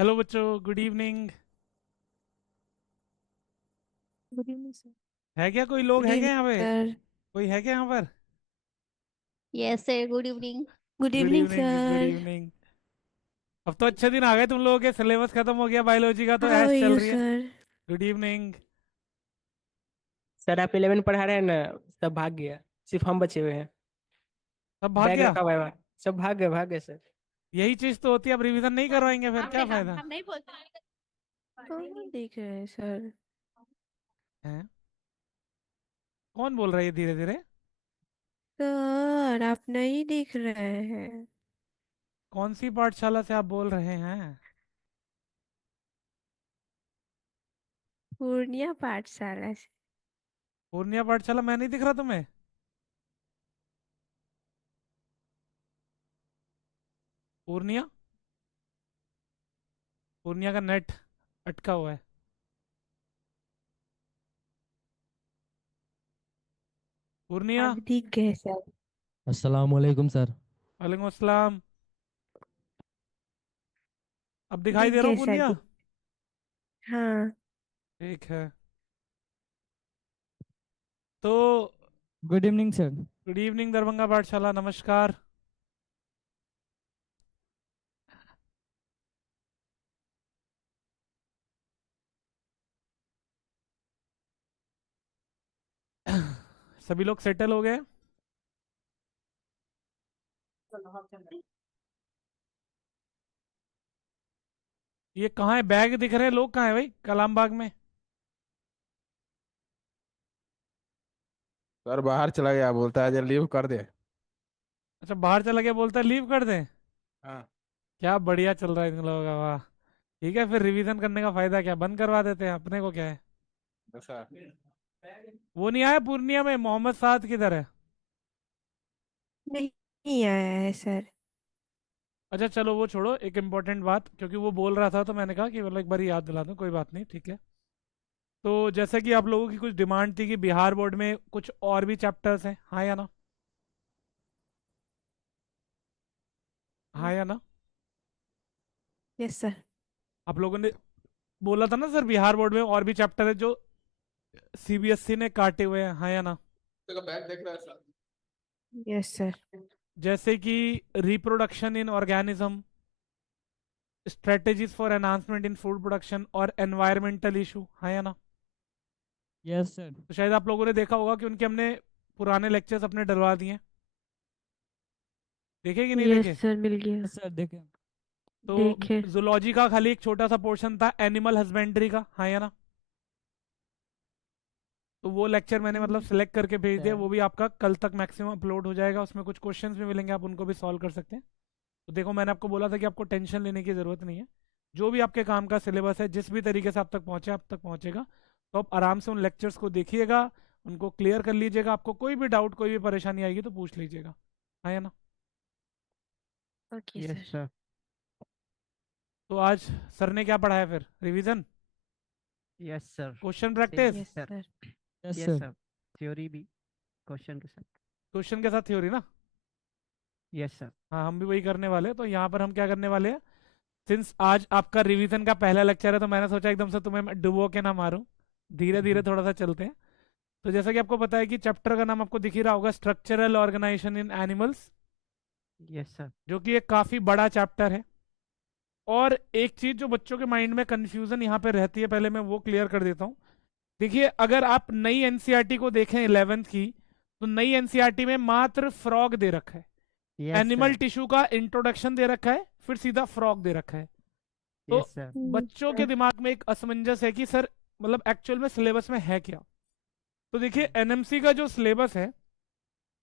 Hello बच्चों, good evening. Good evening sir. है क्या कोई लोग गुड है क्या यहाँ इवनिंग पे? सर। कोई है क्या यहाँ पर? Yes sir, good evening. Good good evening evening, good sir. Evening. अब तो अच्छे दिन आ गए, तुम लोगों के सिलेबस खत्म हो गया बायोलॉजी का, तो हाउ आर ऐश चल यू रही है। सर? Good evening. सर आप 11 पढ़ा रहे हैं ना। सब भाग गया। सिर्फ हम बचे हुए हैं। सब भाग बैग गया? रखा हुआ है वहाँ। सब भाग गए सर। यही चीज तो होती है, अब रिवीजन नहीं करवाएंगे फिर क्या फायदा? हम नहीं बोलते। कहाँ देख रहे हैं सर? हैं? कौन बोल रहा है धीरे धीरे? सर आप नहीं दिख रहे हैं। कौन सी पाठशाला से आप बोल रहे हैं? पूर्णिया पाठशाला से। पूर्णिया पाठशाला? मैं नहीं दिख रहा तुम्हें? पूर्णिया? पूर्णिया का नेट अटका हुआ है। पूर्णिया? अब दिख गए सर। अस्सलाम वालेकुम सर। वालेकुम अस्सलाम। अब दिखाई दिख दे रहा हूँ गए सर, पूर्णिया? दिख। हाँ। ठीक है। तो good evening sir. Good evening Darbhanga पाठशाला, नमस्कार। सभी लोग सेटल हो गए? ये कहाँ है? बैग दिख रहे हैं, लोग कहाँ है भाई कलाम बाग में? सर बाहर चला गया, बोलता है जरा लीव कर दे। अच्छा, बाहर चला गया, बोलता है लीव कर दें। हाँ। क्या बढ़िया चल रहा है इन लोगों का, वाह। ठीक है, फिर रिवीजन करने का फायदा क्या, बंद करवा देते हैं, अपने को क्या है। सर वो नहीं आया पूर्णिया में, मोहम्मद साद किधर है? नहीं आया है सर। अच्छा चलो वो छोड़ो, एक इम्पोर्टेंट बात, क्योंकि वो बोल रहा था तो मैंने कहा कि मतलब एक बार याद दिला दूं, कोई बात नहीं, ठीक है। तो जैसे कि आप लोगों की कुछ डिमांड थी कि बिहार बोर्ड में कुछ और भी चैप्टर्स हैं, हाँ या ना? हाँ या ना? Yes sir. आप लोगों ने बोला था ना सर, बिहार बोर्ड में और भी चैप्टर है जो सीबीएसई ने काटे हुए हैं, हाँ या ना? का बैग देख रहा है सर। Yes sir. जैसे कि reproduction in organism, strategies for enhancement in food production और एनवायरमेंटल इशू, हाँ या ना? Yes sir. तो शायद आप लोगों ने देखा होगा कि उनके हमने पुराने लेक्चर्स अपने डलवा दिए हैं। देखे कि नहीं यस देखे? सर, मिल गया। यस सर देखें। तो देखे। जूलॉजी का खाली एक छोटा सा पोर्शन था एनिमल हस्बेंड्री का, हाँ या ना? तो वो लेक्चर मैंने मतलब सिलेक्ट करके भेज दिया, सर वो भी आपका कल तक मैक्सिमम अपलोड हो जाएगा, उसमें कुछ क्वेश्चंस भी मिलेंगे, आप उनको भी सॉल्व कर सकते हैं। तो देखो, मैंने आपको बोला था कि आपको टेंशन लेने की ज़रूरत नहीं है। जो भी आपके काम का सिलेबस है, जिस भी तरीके से आप तक पहुंचे, आप तक पहुंचेगा। तो आप आराम से उन लेक्चर्स को देखिएगा, उनको क्लियर कर लीजिएगा, आपको कोई भी डाउट, कोई भी परेशानी आएगी तो पूछ लीजिएगा, हाँ या ना? Okay yes sir. सर। तो आज सर ने क्या पढ़ाया फिर, revision, yes sir. Question same practice? Yes sir. Sir. Yes yes sir. Sir. Theory भी क्वेश्चन के साथ। क्वेश्चन के साथ थ्योरी ना? Yes sir. हाँ, हम भी वही करने वाले हैं। तो यहाँ पर हम क्या करने वाले हैं, सिंस आज आपका रिवीजन का पहला लेक्चर है, तो मैंने सोचा एकदम से तुम्हें मैं डुबो के ना मारूं, धीरे धीरे थोड़ा सा चलते हैं। तो जैसा कि आपको पता है कि चैप्टर का नाम आपको दिख ही रहा होगा, स्ट्रक्चरल ऑर्गेनाइजेशन इन एनिमल्स, यस सर। जो कि एक काफी बड़ा चैप्टर है। और एक चीज जो बच्चों के माइंड में कंफ्यूजन यहाँ पे रहती है, पहले मैं वो क्लियर कर देता हूँ। देखिए, अगर आप नई एनसीईआरटी को देखें 11th की, तो नई एनसीईआरटी में मात्र फ्रॉग दे रखा है, यस एनिमल सर। टिश्यू का इंट्रोडक्शन दे रखा है, फिर सीधा फ्रॉग दे रखा है। तो यस सर। बच्चों के सर। दिमाग में एक असमंजस है कि सर मतलब एक्चुअल में सिलेबस में है क्या। तो देखिए, एनएमसी का जो सिलेबस है,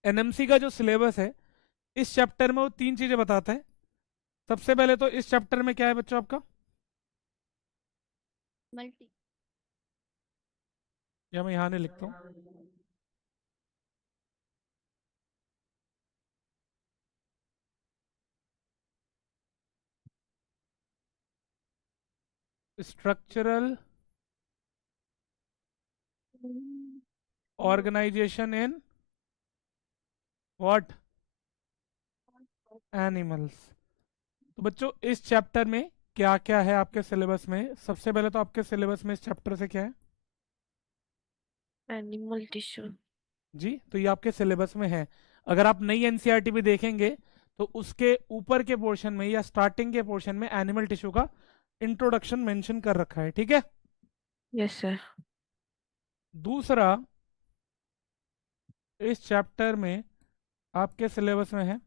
एनएमसी का जो सिलेबस है, इस चैप्टर में वो तीन चीजें बताता है। सबसे पहले तो इस चैप्टर में क्या है बच्चों आपका, मल्टी। या मैं यहाँ नहीं लिखता हूँ, structural organisation in what, animals. तो बच्चों इस चैप्टर में क्या क्या है आपके सिलेबस में। सबसे पहले तो आपके सिलेबस में इस चैप्टर से क्या है एनिमल टिश्यू। जी, तो ये आपके सिलेबस में है। अगर आप नई एनसीईआरटी भी देखेंगे तो उसके ऊपर के पोर्शन में या स्टार्टिंग के पोर्शन में एनिमल टिश्यू का इंट्रोडक्शन मेंशन कर रखा है, ठीक है। Yes sir. दूसरा, इस चैप्टर में आपके सिलेबस में है,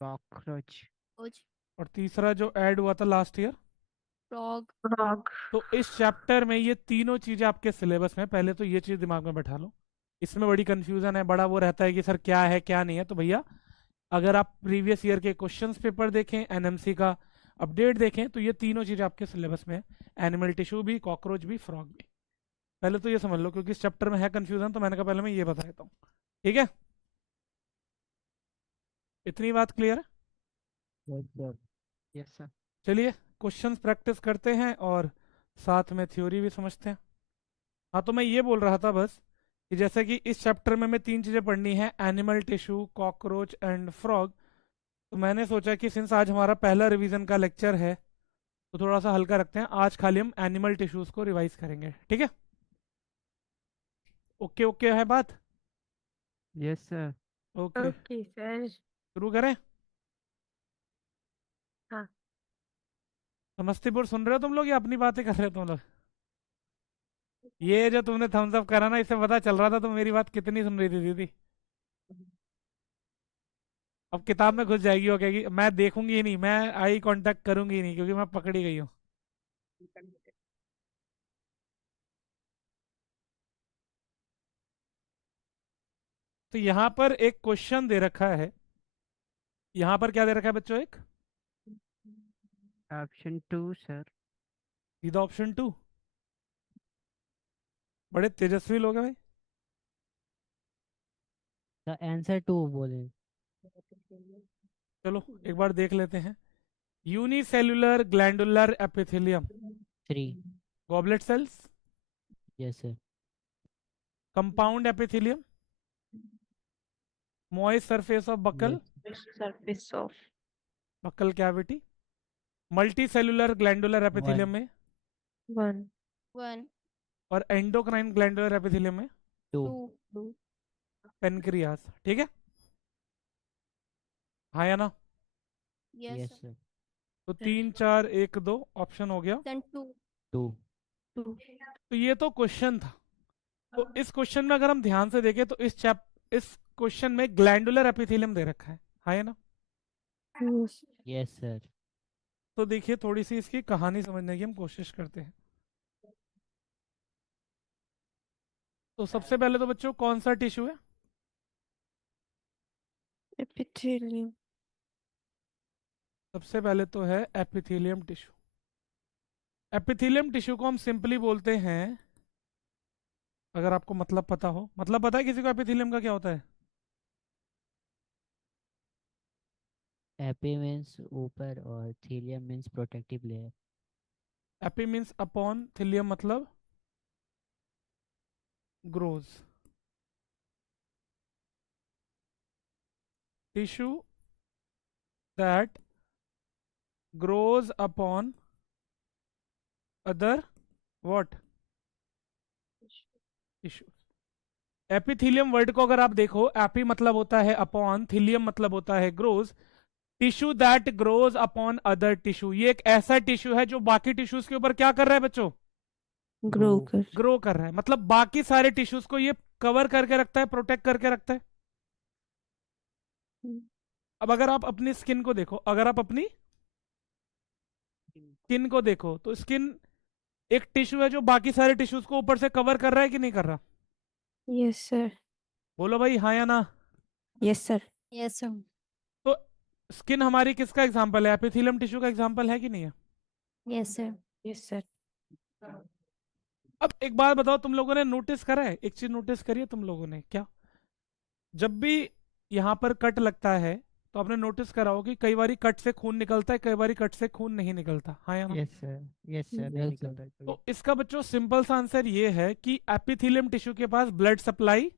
कॉकरोच। रोज और तीसरा जो ऐड हुआ था लास्ट ईयर। Frog frog. तो इस चैप्टर में ये तीनों चीजें आपके सिलेबस में, पहले तो ये चीज दिमाग में बैठा लो। इसमें बड़ी कंफ्यूजन है, बड़ा वो रहता है कि सर क्या है क्या नहीं है। तो भैया अगर आप प्रीवियस ईयर के क्वेश्चंस पेपर देखें, एनएमसी का अपडेट देखें, तो ये तीनों चीजें आपके सिलेबस में है। एनिमल टिश्यू भी, कॉकरोच भी, फ्रॉग भी। पहले तो ये समझ लो, क्योंकि इस चैप्टर में है कंफ्यूजन, तो मैंने कहा पहले मैं ये बता देता हूँ, ठीक है। इतनी बात क्लियर है। Yes, sir. Yes sir. चलिए क्वेश्चंस प्रैक्टिस करते हैं और साथ में थ्योरी भी समझते हैं। हाँ, तो मैं ये बोल रहा था बस कि जैसे कि इस चैप्टर में हमें तीन चीज़ें पढ़नी है, animal tissue, cockroach and frog. तो मैंने सोचा कि सिंस आज हमारा पहला रिवीजन का लेक्चर है तो थोड़ा सा हल्का रखते हैं। आज खाली हम एनिमल टिश्यूज को रिवाइज करेंगे, ठीक है। ओके ओके है बात। Yes sir. Okay, okay sir. शुरू करें। हाँ। समस्तीपुर सुन रहे हो तुम लोग या अपनी बातें कर रहे हो तुम लोग? ये जो तुमने थम्स अप करा ना, इससे पता चल रहा था तुम मेरी बात कितनी सुन रही थी दीदी। अब किताब में घुस जाएगी, वो कहेगी मैं देखूंगी ही नहीं, मैं आई कांटेक्ट करूंगी ही नहीं, क्योंकि मैं पकड़ी गई हूँ। तो यहाँ पर एक क्वेश्चन दे रखा है। यहाँ पर क्या दे रखा है बच्चों? एक ऑप्शन 2 सर। सीधा ऑप्शन 2। बड़े तेजस्वी लोग हैं भाई। The answer to बोले। चलो एक बार देख लेते हैं। Unicellular glandular epithelium, 3। Goblet cells. Yes, sir. Compound epithelium, moist surface of buccal, Yes. Surface of buccal cavity. Multi cellular glandular epithelium One. में, 1। 1 और एंडोक्राइन ग्लैंडुलर एपिथेलियम में 2. 2 पेनक्रियास, ठीक है। हाँ या ना? Yes Yes, sir. तो 3 4 1 2 ऑप्शन हो गया। देन 2 2. 2। तो ये तो क्वेश्चन था। तो इस क्वेश्चन में अगर हम ध्यान से देखें तो इस क्वेश्चन में ग्लैंडुलर एपिथेलियम दे रखा है, हाँ या ना? Yes, sir. तो देखिए थोड़ी सी इसकी कहानी समझने की हम कोशिश करते हैं। तो सबसे पहले तो बच्चों कौन सा टिश्यू है? एपिथेलियम। सबसे पहले तो है एपिथेलियम टिश्यू। एपिथेलियम टिश्यू को हम सिंपली बोलते हैं, अगर आपको मतलब पता हो, मतलब पता है किसी को एपिथेलियम का क्या होता है? Epi means ऊपर और थीलियम means protective layer. Epi means upon, थिलियम मतलब grows. Tissue that grows upon other what tissues। Epithelium word को अगर आप देखो, एपी मतलब होता है अपॉन, थिलियम मतलब होता है grows. Tissue that grows upon other tissue, ये एक ऐसा टिश्यू है जो बाकी टिश्यूज के ऊपर क्या कर रहा है बच्चों? Grow Grow. कर। ग्रो कर रहा है। मतलब बाकी सारे टिश्यूज को ये कवर करके रखता है, प्रोटेक्ट करके रखता है। हम्म। अब अगर आप अपनी स्किन को देखो, अगर आप अपनी स्किन को देखो, तो स्किन एक टिश्यू है जो बाकी सारे टिश्यूज को ऊपर से कवर कर रहा है कि नहीं कर रहा? Yes sir. बोलो भाई हाँ या ना। Yes sir. यस सर तो स्किन हमारी किसका एग्जांपल है? एपिथेलियम टिश्यू का एग्जांपल है कि नहीं है? Yes sir yes sir. अब एक बात बताओ, तुम लोगों ने नोटिस करा है, एक चीज नोटिस करी है तुम लोगों ने क्या? जब भी यहाँ पर कट लगता है तो आपने नोटिस करा हो कि कई बारी कट से खून निकलता है, कई बारी कट से खून नहीं निकलता, हाँ या ना? Yes sir. Yes sir. Yes, नहीं sir. निकलता है कभी। तो इसका बच्चों सिंपल सा आंसर ये है कि एपिथेलियम टिश्यू के पास ब्लड सप्लाई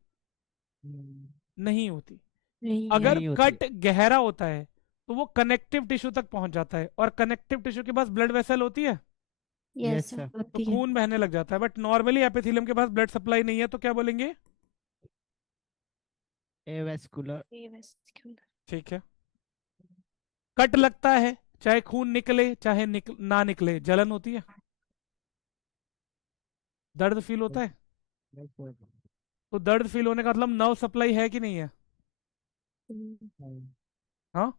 Hmm. नहीं होती। नहीं अगर नहीं होती। कट गहरा होता है तो वो कनेक्टिव टिश्यू तक पहुंच जाता है, और कनेक्टिव टिश्यू के पास ब्लड वेसल होती है, Yes, sir. तो होती है। खून बहने लग जाता है। बट नॉर्मली एपिथेलियम के पास ब्लड सप्लाई नहीं है, तो क्या बोलेंगे? एवेस्कुलर। Avascular. ठीक है। कट लगता है, चाहे खून निकले चाहे ना निकले, जलन होती है, दर्द फील होता है। तो दर्द फील होने का मतलब नर्व सप्लाई है कि नहीं है? हाँ,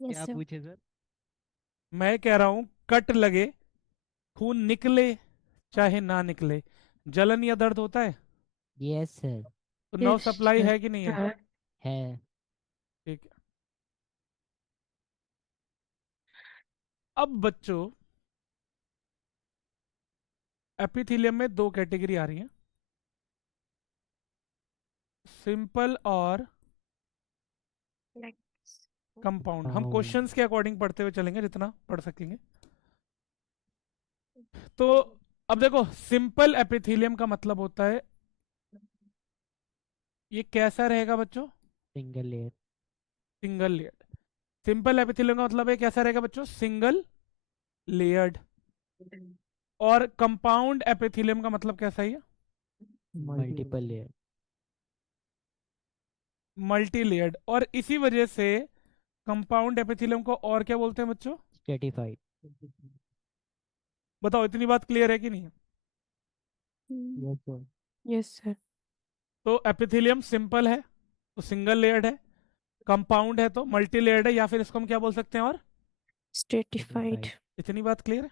Yes, क्या sir. पूछे सर? मैं कह रहा हूं कट लगे, खून निकले चाहे ना निकले, जलन या दर्द होता है, यस सर। तो नर्व Yes, सप्लाई sir. है कि नहीं है? हाँ, है। ठीक है। अब बच्चों, एपिथेलियम में दो कैटेगरी आ रही हैं, सिंपल और like कंपाउंड। हम Compound. क्वेश्चंस के अकॉर्डिंग पढ़ते हुए चलेंगे जितना पढ़ सकेंगे। तो अब देखो, सिंपल एपिथेलियम का मतलब होता है, ये कैसा रहेगा बच्चों? Single layer. Single layered. Simple epithelium का मतलब है कैसा रहेगा बच्चों? Single layered. और कंपाउंड एपिथेलियम का मतलब कैसा है? Multiple layer. Multi layered. और इसी वजह से कंपाउंड एपिथेलियम को और क्या बोलते हैं बच्चों? स्ट्रेटिफाइड। बताओ, इतनी बात क्लियर है कि नहीं? Yes sir. yes sir. तो एपिथेलियम सिंपल है तो सिंगल लेयर्ड है, कंपाउंड है तो मल्टी लेयर्ड है, या फिर इसको हम क्या बोल सकते हैं? और Stratified. इतनी बात क्लियर है?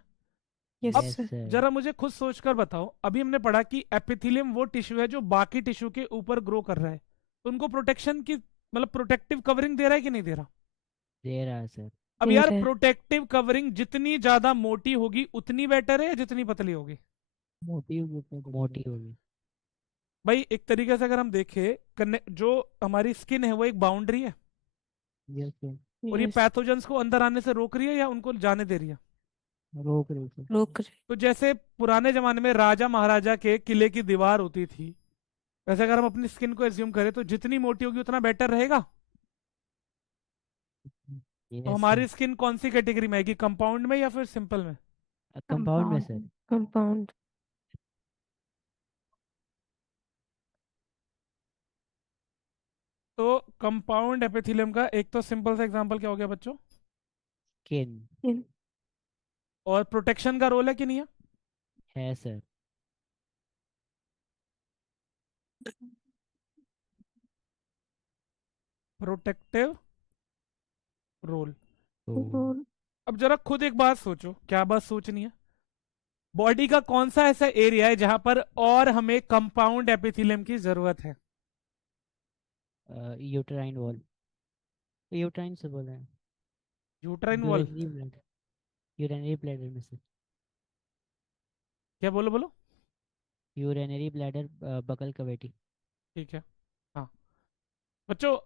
Yes अब यस sir. सर। जरा मुझे खुद सोचकर बताओ, अभी हमने पढ़ा कि एपिथेलियम वो टिश्यू है जो बाकी टिश्यू के ऊपर ग्रो कर रहा है, तो उनको प्रोटेक्शन की मतलब प्रोटेक्टिव कवरिंग दे रहा है कि नहीं दे रहा? दे रहा है सर। अब दे यार, रहा है। प्रोटेक्टिव कवरिंग जितनी ज्यादा मोटी होगी उतनी बेटर है या जितनी पतली होगी? मोटी होगी। भाई एक तरीके से अगर हम देखें, जो हमारी स्किन है वो एक बाउंड्री है, यस सर। और ये Yes. पैथोजेंस को अंदर आने से रोक रही है या उनको जाने दे रही है? रोक रही सर। रोक रहे। तो जैसे पुराने जमाने में राजा महाराजा के किले की दीवार होती थी, वैसे अगर हम अपनी स्किन को एज्यूम करें तो जितनी मोटी होगी उतना बेटर रहेगा। तो यस हमारी सर। स्किन कौन सी कैटेगरी में आएगी, कंपाउंड में या फिर सिंपल में? कंपाउंड में सर। Compound. तो कंपाउंड एपिथेलियम का एक तो सिंपल सा एग्जांपल क्या हो गया बच्चों? स्किन। In. और प्रोटेक्शन का रोल है कि नहीं है? है सर। Protective role. तो Role. अब जरा खुद एक बात सोचो, क्या बात सोचनी है? बॉडी का कौन सा ऐसा एरिया है जहां पर और हमें कंपाउंड एपिथेलियम की जरूरत है? Uterine wall. यूट्राइन से बोल रहे हैं। Uterine wall? यूरिनरी ब्लैडर में से। क्या बोलो बोलो? Urinary bladder buccal cavity. ठीक है। हाँ बच्चों,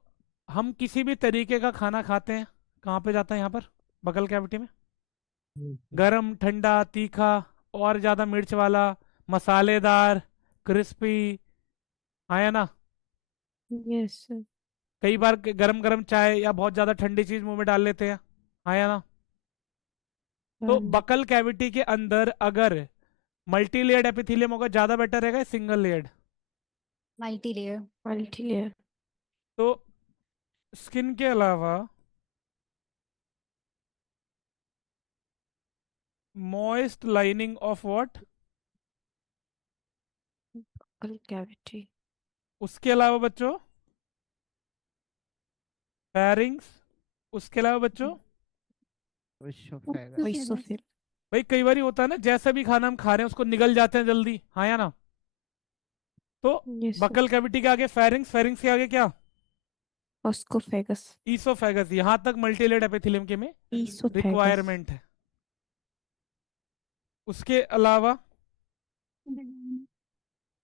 हम किसी भी तरीके का खाना खाते हैं, कहाँ पे जाता है? यहाँ पर बगल कैविटी में। गरम, ठंडा, तीखा, और ज्यादा मिर्च वाला, मसालेदार, क्रिस्पी, हाँ या ना? Yes sir. कई बार गरम गरम चाय या बहुत ज्यादा ठंडी चीज मुंह में डाल लेते हैं, हाँ या ना? तो हाँ, बकल कैविटी के अंदर अगर मल्टी लेयर्ड एपिथेलियम होगा, ज्यादा बेटर रहेगा सिंगल लेयर्ड? Multi-layer. multi-layer. तो स्किन के अलावा moist lining of what? Buccal cavity. उसके अलावा बच्चों फेरिंग्स। उसके अलावा बच्चों Esophagus. भाई कई बार होता है ना, जैसा भी खाना हम खा रहे हैं उसको निगल जाते हैं जल्दी, हाँ या ना? तो Yes sir. बकल कैविटी के आगे फेरिंग्स, फेरिंग्स के आगे क्या? Oscophagus. ईसोफेगस। यहां तक मल्टी लेयर्ड एपिथेलियम के में Esophagus. रिक्वायरमेंट है। उसके अलावा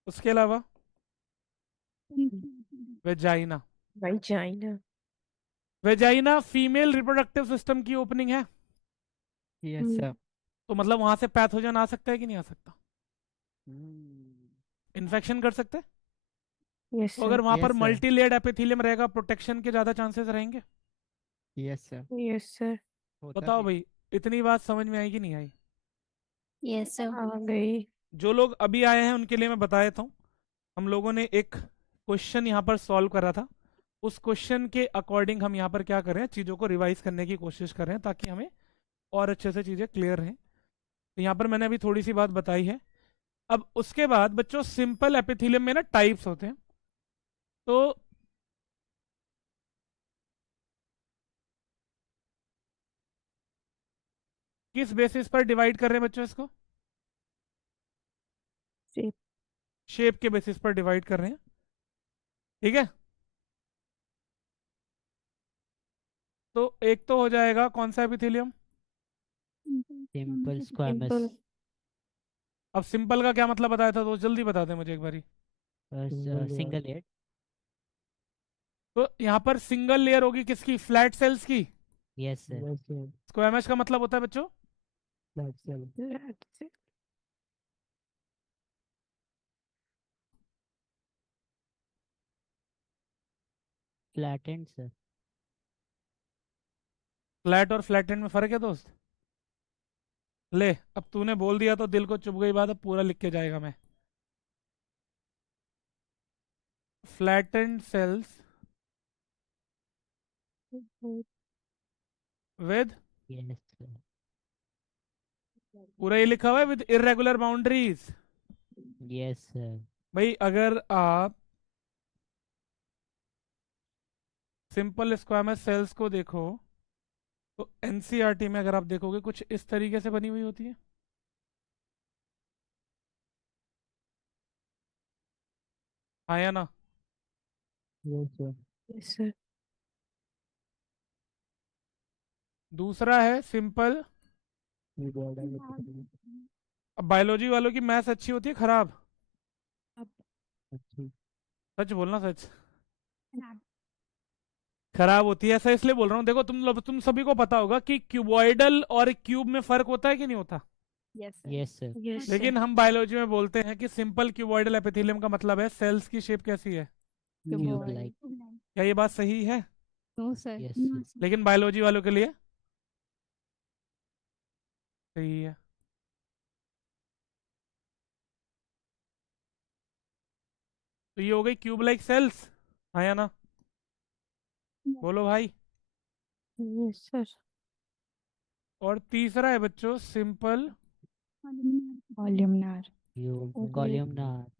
उसके अलावा vagina. Vagina. Vagina female reproductive system की ओपनिंग है, यस सर। तो मतलब वहां से पैथोजन आ सकता है कि नहीं आ सकता? इन्फेक्शन कर सकते हैं? यस तो अगर सर। वहां पर Yes, sir. Multi layered epithelium रहेगा, प्रोटेक्शन के ज्यादा चांसेस रहेंगे। Yes, sir. Yes sir. होता बताओ भी भाई, इतनी बात समझ में आई कि नहीं आई? Yes, sir. आ गई। जो लोग अभी आए हैं उनके लिए मैं बता देता हूँ। हम लोगों ने एक क्वेश्चन यहाँ पर सॉल्व करा था। उस क्वेश्चन के अकॉर्डिंग हम यहाँ पर क्या कर रहे हैं, चीज़ों को रिवाइज करने की कोशिश कर रहे हैं ताकि हमें और अच्छे से चीज़ें क्लियर रहें। तो यहाँ पर मैंने अभी थोड़ी सी बात बताई है। अब उसके बाद बच्चों, सिंपल एपिथेलियम में ना टाइप्स होते हैं। तो किस बेसिस पर डिवाइड कर रहे हैं बच्चों इसको? शेप। शेप के बेसिस पर डिवाइड कर रहे हैं, ठीक है। तो एक तो हो जाएगा कौन सा एपिथेलियम? simple squamous. सिंपल। अब सिंपल का क्या मतलब बताया था, तो जल्दी बता दे मुझे एक बारी। Single layer. तो यहाँ पर सिंगल लेयर होगी किसकी? फ्लैट सेल्स की। Yes, sir. स्क्वैमस का मतलब होता है बच्चों Flattened, sir. फ्लैट और फ्लैटेंड में फर्क है दोस्त। ले, अब तूने बोल दिया तो दिल को चुभ गई बात, अब पूरा लिख के जाएगा मैं। Flattened cells with, Yes, sir. पूरा ये लिखा हुआ है, with irregular boundaries. Yes, sir. भाई अगर आप सिंपल स्क्वामस सेल्स को देखो तो एनसीईआरटी में अगर आप देखोगे कुछ इस तरीके से बनी हुई होती है। हाँ या ना? Yes sir. दूसरा है सिंपल। अब बायोलॉजी वालों की मैथ्स अच्छी होती है खराब? सच बोलना, सच। खराब होती है, ऐसा इसलिए बोल रहा हूँ। देखो तुम सभी को पता होगा कि क्यूबॉइडल और क्यूब में फर्क होता है कि नहीं होता। Yes, sir. Yes, sir. Yes लेकिन हम बायोलॉजी में बोलते हैं कि सिंपल क्यूबॉइडल एपिथेलियम का मतलब है सेल्स की शेप कैसी है। Cube-like. क्या ये बात सही है? No, sir. Yes, No, sir. sir. लेकिन बायोलॉजी वालों के लिए सही है। तो ये हो गई क्यूब लाइक सेल्स, हाँ या ना? बोलो भाई। Yes sir. और तीसरा है बच्चों सिंपल कॉलमनार। Cube. Columnar.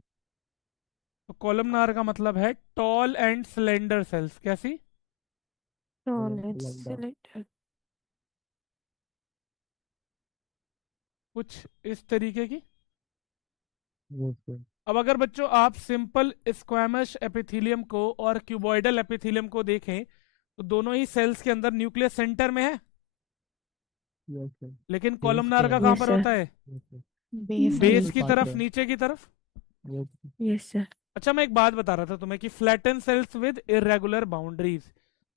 तो कॉलमनार का मतलब है टॉल एंड स्लेंडर सेल्स। कैसी? Toilet selector. कुछ इस तरीके की। अब अगर बच्चों आप सिंपल स्क्वैमस एपिथेलियम को और क्यूबॉइडल एपिथेलियम को देखें तो दोनों ही सेल्स के अंदर न्यूक्लियस सेंटर में है। लेकिन कॉलमनार का पे कहाँ Yes, पर sir. होता है? बेस। बेस की part तरफ, पे। नीचे की तरफ। Yes sir. अच्छा, मैं एक बात बता रहा था तुम्हें कि flatten cells with irregular boundaries.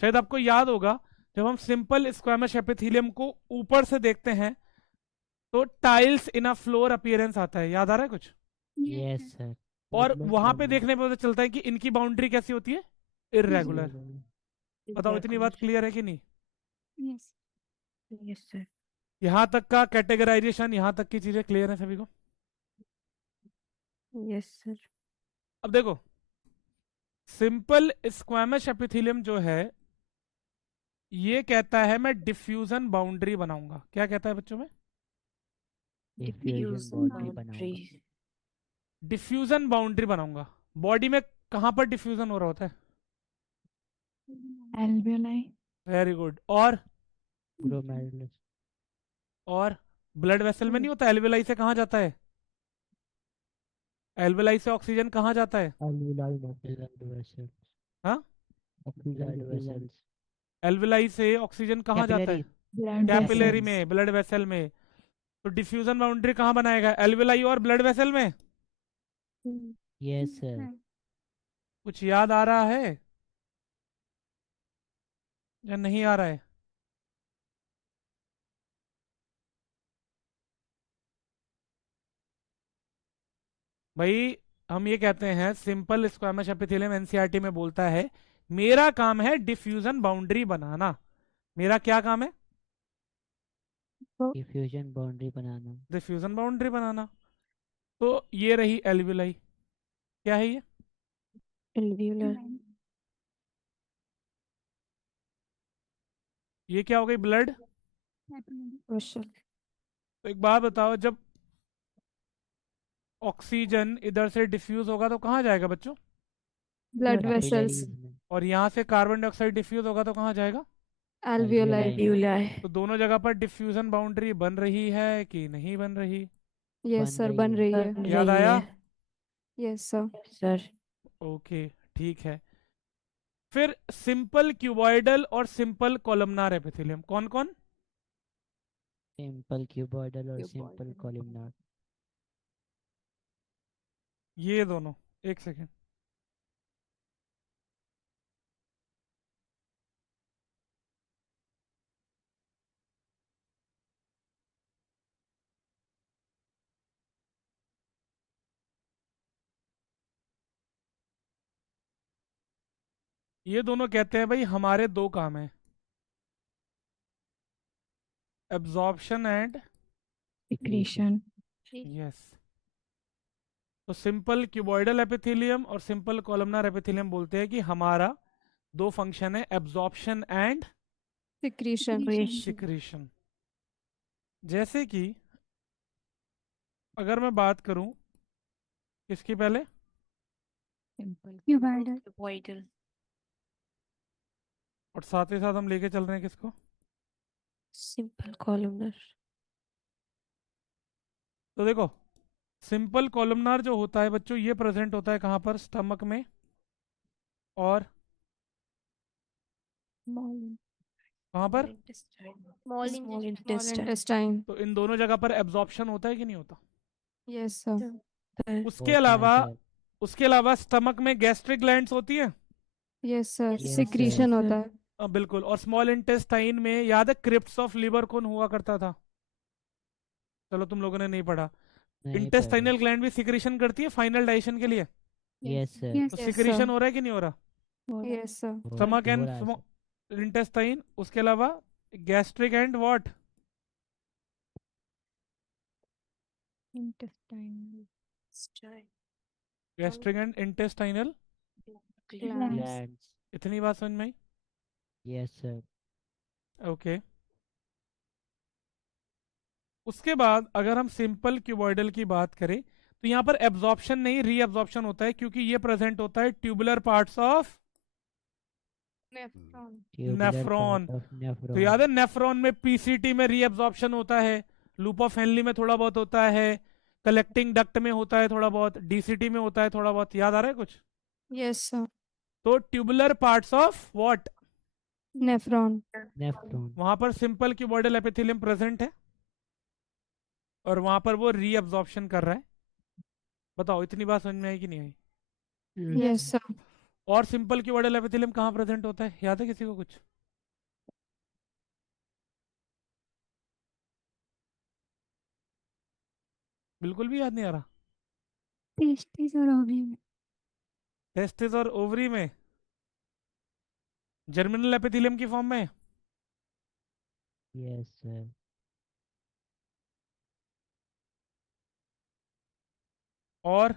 शायद आपको याद होगा जब हम सिंपल स्क्वैमस एपिथेलियम को ऊपर से देखते हैं तो टाइल्स इन अ फ्लोर अपीयरेंस आता है। याद आ रहा है कुछ? Yes, sir. और वहां पे देखने पे पता चलता है कि इनकी बाउंड्री कैसी होती है? इरेगुलर। बताओ इतनी बात क्लियर है कि नहीं? Yes. Yes sir. यहां तक का कैटेगराइजेशन, यहां तक की चीजें क्लियर है सभी को? Yes sir. अब देखो, सिंपल स्क्वैमस एपिथेलियम जो है ये कहता है मैं डिफ्यूजन बाउंड्री बनाऊंगा। क्या कहता है बच्चों में? Diffusion boundary बनाऊंगा. डिफ्यूजन बाउंड्री बनाऊंगा। बॉडी में कहां पर डिफ्यूजन हो रहा होता है? एल्वियोलाई। Very good. और Glomerulus. और ब्लड वेसल में नहीं होता? एल्वेलाई से कहाँ जाता है? एल्वेलाई से ऑक्सीजन कहाँ जाता है? Blood vessels. हाँ, Blood vessels. एल्वेलाई से ऑक्सीजन कहाँ जाता है? Capillary. कैपिलरी में, ब्लड वेसल में। तो डिफ्यूजन बाउंड्री कहाँ बनाएगा? एल्वेलाई और ब्लड वेसल में। Yes, sir. कुछ याद आ रहा है या नहीं आ रहा है? भाई हम ये कहते हैं सिंपल स्क्वैमस एपिथेलियम एनसीईआरटी में बोलता है मेरा काम है डिफ्यूजन बाउंड्री बनाना। मेरा क्या काम है? डिफ्यूजन बाउंड्री बनाना। डिफ्यूजन बाउंड्री बनाना। तो ये रही एल्वियोलाई। क्या है ये? alveolar, ये क्या हो गई? ब्लड। vessel, तो एक बात बताओ, जब ऑक्सीजन इधर से डिफ्यूज होगा तो कहाँ जाएगा बच्चों? blood कैपिलरीज vessels, में। और यहाँ से कार्बन डाइऑक्साइड डिफ्यूज होगा तो कहाँ जाएगा? alveoli, Alveoli। तो दोनों जगह पर डिफ्यूजन बाउंड्री बन रही है कि नहीं बन रही? yes sir, बन बन रही रही है, याद आया? yes sir, sir. ओके, ठीक है। फिर सिंपल क्यूबॉइडल और सिंपल कॉलमनार एपिथेलियम कौन कौन? सिंपल क्यूबॉइडल और सिंपल कॉलमनार। ये दोनों। एक सेकेंड। ये दोनों कहते हैं भाई हमारे दो काम है, एब्जॉर्प्शन एंड secretion, यस। तो सिंपल क्यूबॉइडल एपिथेलियम और सिंपल कॉलमनार एपिथेलियम बोलते हैं कि हमारा दो फंक्शन है, एब्जॉर्प्शन एंड secretion, सिक्रीशन। जैसे कि अगर मैं बात करूं किसकी पहले, Cuboidal. और साथ ही साथ हम लेके चल रहे हैं किसको? simple columnar, तो देखो, सिंपल कॉलमनार जो होता है बच्चों, ये प्रेजेंट होता है कहाँ पर? स्टमक में और कहाँ पर? Small small intestine. intestine, तो इन दोनों जगह पर एब्जॉर्प्शन होता है कि नहीं होता? yes sir, उसके अलावा स्टमक में गैस्ट्रिक ग्लैंड्स होती है। yes sir, Yes, secretion sir. होता है, बिल्कुल। और स्मॉल इंटेस्टाइन में याद है क्रिप्ट्स ऑफ लिवर कौन हुआ करता था? चलो तुम लोगों ने नहीं पढ़ा। नहीं इंटेस्टाइनल ग्लैंड भी सिक्रीशन करती है फाइनल डाइजेशन के लिए। Yes sir. Yes. तो Yes, सिक्रीशन sir. हो रहा है कि नहीं हो रहा? yes sir, stomach and intestine, उसके अलावा gastric and what? Intestine. Gastric and intestinal. Glands. इतनी बात समझ में आई? Yes sir. ओके। उसके बाद अगर हम सिंपल क्यूबॉइडल की बात करें तो यहाँ पर एब्जॉर्प्शन नहीं रीअब्जॉर्प्शन होता है, क्योंकि ये प्रेजेंट होता है ट्यूबुलर पार्ट्स ऑफ नेफ्रॉन। तो याद है नेफ्रॉन में पीसीटी में रीअब्जॉर्प्शन होता है, लूप ऑफ हेनली में थोड़ा बहुत होता है, कलेक्टिंग डक्ट में होता है थोड़ा बहुत, डीसीटी में होता है थोड़ा बहुत। याद आ रहा है कुछ? yes sir, तो tubular parts of what? nephron, nephron. वहां पर सिंपल क्यूबॉइडल एपिथेलियम प्रेजेंट है और वहां पर वो रीअब्जॉर्प्शन कर रहा है। बताओ इतनी बात समझ में आई कि नहीं आई? yes sir, और सिंपल क्यूबॉइडल एपिथेलियम कहाँ प्रेजेंट होता है? याद है किसी को कुछ? बिल्कुल भी याद नहीं आ रहा? Testes और ovary में. टेस्टिस और ओवरी में, जर्मिनल एपिथेलियम की फॉर्म में। Yes sir. और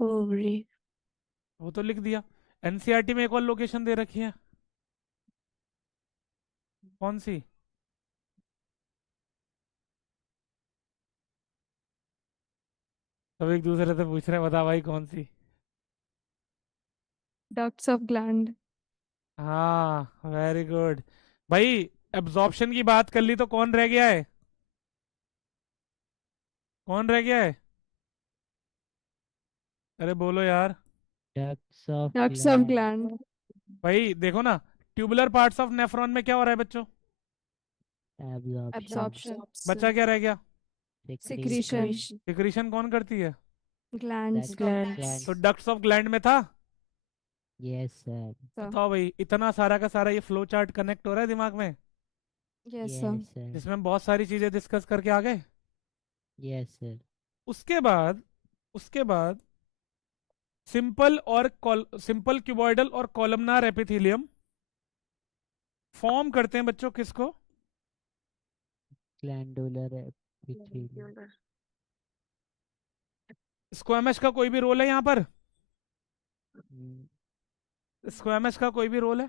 ovary, वो तो लिख दिया। एनसीईआरटी में एक और लोकेशन दे रखी है, कौन सी? सब एक दूसरे से पूछ रहे हैं, बता भाई कौन सी? ducts of gland, हाँ, वेरी गुड भाई। एब्जॉर्प्शन की बात कर ली तो कौन रह गया है? कौन रह गया है? अरे बोलो यार। ducts of gland, भाई देखो ना, ट्यूबुलर पार्ट्स ऑफ नेफ्रॉन में क्या हो रहा है बच्चों? absorption, बच्चा क्या रह गया? secretion, सिक्रीशन कौन करती है? glands, तो डक्ट्स ऑफ ग्लैंड में था। Yes sir. बताओ भाई, इतना सारा का सारा ये फ्लो चार्ट कनेक्ट हो रहा है दिमाग में, yes sir, यस सर। जिसमें हम बहुत सारी चीजें डिस्कस करके आ गए। Yes sir. उसके बाद सिंपल क्यूबॉइडल और कॉलमनार एपिथेलियम फॉर्म करते हैं बच्चों किसको? Glandular epithelium. स्क्वैमस का कोई भी रोल है यहाँ पर? हम्म, स्क्वैमस का कोई भी रोल है?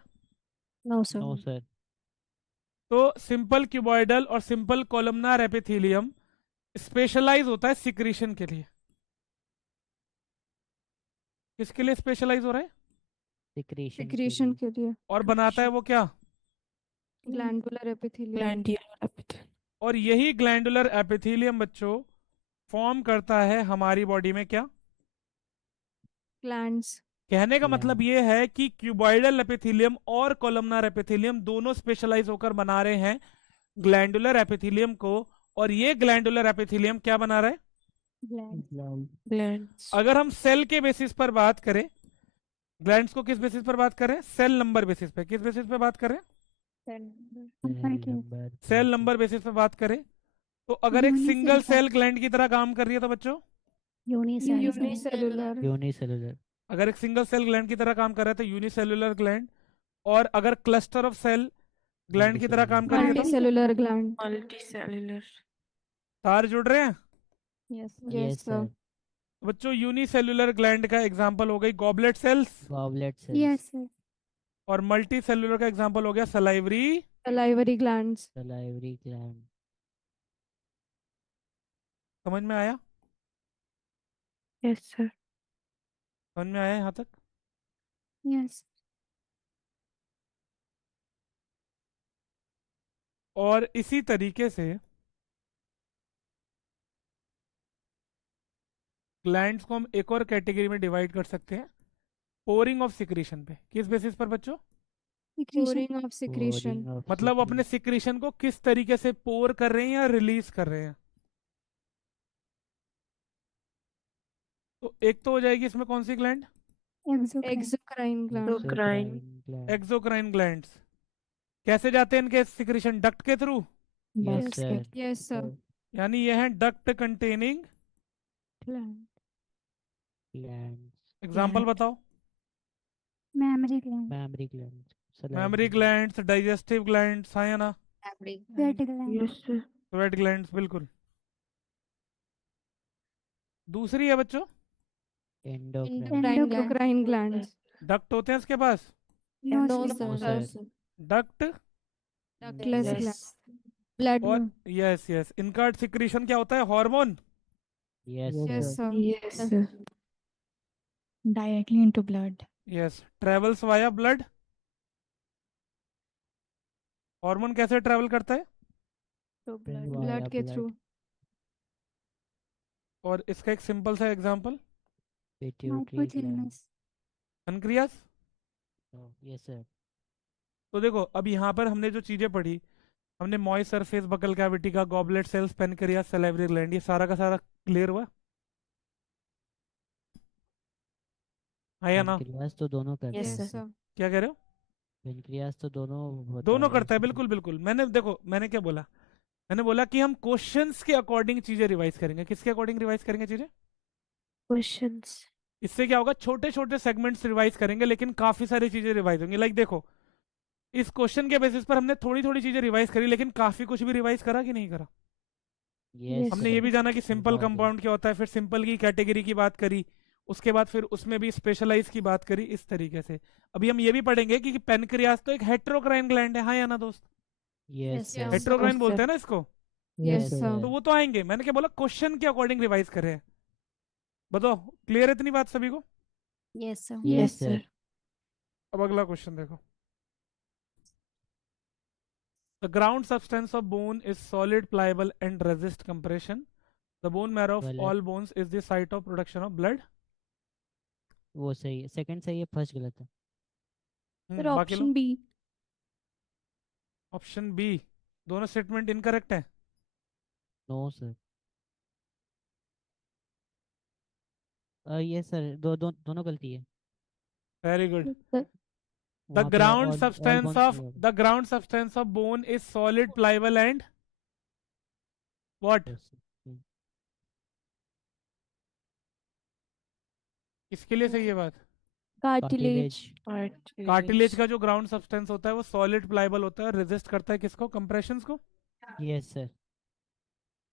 No, sir. No sir. तो सिंपल क्यूबॉइडल और सिंपल कॉलमनार एपिथेलियम स्पेशलाइज होता है सिक्रीशन के लिए। किसके लिए स्पेशलाइज हो रहा है? सिक्रीशन सिक्रीशन के लिए और बनाता है वो क्या? Glandular epithelium. Glandular epithelium. और यही ग्लैंडुलर एपिथेलियम बच्चों फॉर्म करता है हमारी बॉडी में क्या? ग्लैंड्स। कहने का मतलब Gland. ये है कि क्यूबॉइडल एपिथेलियम और कॉलमनार एपिथेलियम दोनों स्पेशलाइज होकर बना रहे हैं ग्लैंडुलर एपिथेलियम को। और ये ग्लैंडुलर एपिथेलियम क्या बना रहा है? Gland. Glands. अगर हम सेल के बेसिस पर बात करें, ग्लैंड्स को किस बेसिस पर बात करें? सेल नंबर बेसिस पे। किस बेसिस पे बात करें? सेल नंबर बेसिस पे बात करें तो अगर एक सिंगल सेल ग्लैंड की तरह काम कर रही है तो बच्चों, यूनिसेलुलर। यूनिसेलुलर। अगर एक सिंगल सेल ग्लैंड की तरह काम कर रहा है तो यूनिसेलुलर ग्लैंड। और अगर क्लस्टर ऑफ सेल ग्लैंड की तरह काम कर रही है तो मल्टीसेलुलर ग्लैंड। Multicellular. तार जुड़ रहे हैं? Yes. Yes sir. बच्चों यूनिसेलुलर ग्लैंड का एग्जांपल हो गई गॉबलेट सेल्स, गॉबलेट सेल्स। और मल्टी सेलुलर का एग्जांपल हो गया salivary. Salivary glands. Salivary gland. समझ में आया? Yes, sir. समझ में आया यहाँ तक? Yes. और इसी तरीके से ग्लैंड्स को हम एक और कैटेगरी में डिवाइड कर सकते हैं, पोरिंग ऑफ सिक्रीशन पे। किस बेसिस पर बच्चों? Pouring of secretion. Pouring of मतलब अपने secretion. सिक्रीशन को किस तरीके से पोर कर रहे हैं या रिलीज कर रहे हैं। तो एक तो हो जाएगी इसमें कौन सी gland? Exocrine gland. Exocrine. gland. Exocrine glands. कैसे जाते हैं इनके सिक्रीशन? डक्ट के through. Yes, Yes, sir. Yes sir. यानी ये है डक्ट कंटेनिंग। Glands. एग्जांपल बताओ। Mammary gland. Mammary glands. Mammary glands, digestive glands, हाँ या ना? Sweat gland. Yes, sir. Sweat glands, बिल्कुल। दूसरी है बच्चों, Endocrine. Endocrine glands. डक्ट होते हैं इसके पास? No, no No, sir. sir. Duct. Ductless Yes. Gland. Blood. और यस यस, इनका सिक्रीशन क्या होता है? Hormone. Yes, yes sir. Sir. Yes, sir. Directly into blood. Yes, travels via blood. Hormone कैसे ट्रेवल करता है? To Via ब्लड के blood. Through. और इसका एक सिंपल सा example, Pituitary gland. Pancreas. Oh, yes, sir. तो देखो अब यहाँ पर हमने जो चीजें पढ़ी, हमने मॉइस्ट सरफेस बकल कैविटी का, goblet cells, pancreas, salivary gland, ये सारा का सारा क्लियर हुआ? हाँ या ना? पेनक्रियास तो दोनों करते Yes, हैं यस sir. सर। क्या कह रहे हो? पेनक्रियास तो दोनों होता दोनों है करता है, उसमें। बिल्कुल बिल्कुल। मैंने देखो, मैंने क्या बोला? मैंने बोला कि हम क्वेश्चंस के अकॉर्डिंग चीजें रिवाइज करेंगे। किसके अकॉर्डिंग रिवाइज करेंगे चीजें? Questions. इससे क्या होगा, छोटे छोटे सेगमेंट्स रिवाइज करेंगे लेकिन काफी सारी चीजें रिवाइज होंगी। लाइक देखो, इस क्वेश्चन के बेसिस पर हमने थोड़ी थोड़ी चीजें रिवाइज करी, लेकिन काफी कुछ भी रिवाइज करा कि नहीं करा? Yes, हमने sir. ये भी जाना कि सिंपल बहुत कंपाउंड क्या होता है, फिर सिंपल की कैटेगरी की बात करी, उसके बाद फिर उसमें भी स्पेशलाइज की बात करी, इस तरीके से। अभी हम ये भी पढ़ेंगे कि पेनक्रियास तो एक हेटेरोक्राइन ग्लैंड है, हाँ या ना दोस्त? Yes, Yes, sir. yes. हेटेरोक्राइन sir. बोलते हैं ना इसको। Yes, sir. तो वो तो आएंगे, मैंने क्या बोला, क्वेश्चन के अकॉर्डिंग रिवाइज कर रहे हैं। बताओ, क्लियर है इतनी बात सभी को? Yes, sir. Yes, sir. अब अगला क्वेश्चन देखो। The ground substance of bone is solid, pliable and resist compression. The bone marrow of गलत। all bones is the site of production of blood. वो सही है, सेकंड सही है, फर्स्ट गलत है। बाकी लोग? Option B. ऑप्शन बी, दोनों स्टेटमेंट इनकरेक्ट है। No sir. ये सर दोनों गलती है। Very good. Sir. The वहाँ पे ground all substance bones of clear है। the ground substance of bone is solid, pliable and what? Yes, sir. किसके लिए सही है बात? Cartilage. कार्टिलेज का जो ग्राउंड सब्सटेंस होता है वो सॉलिड प्लाइबल होता है, रेजिस्ट करता है किसको? कंप्रेशंस को। Yes sir.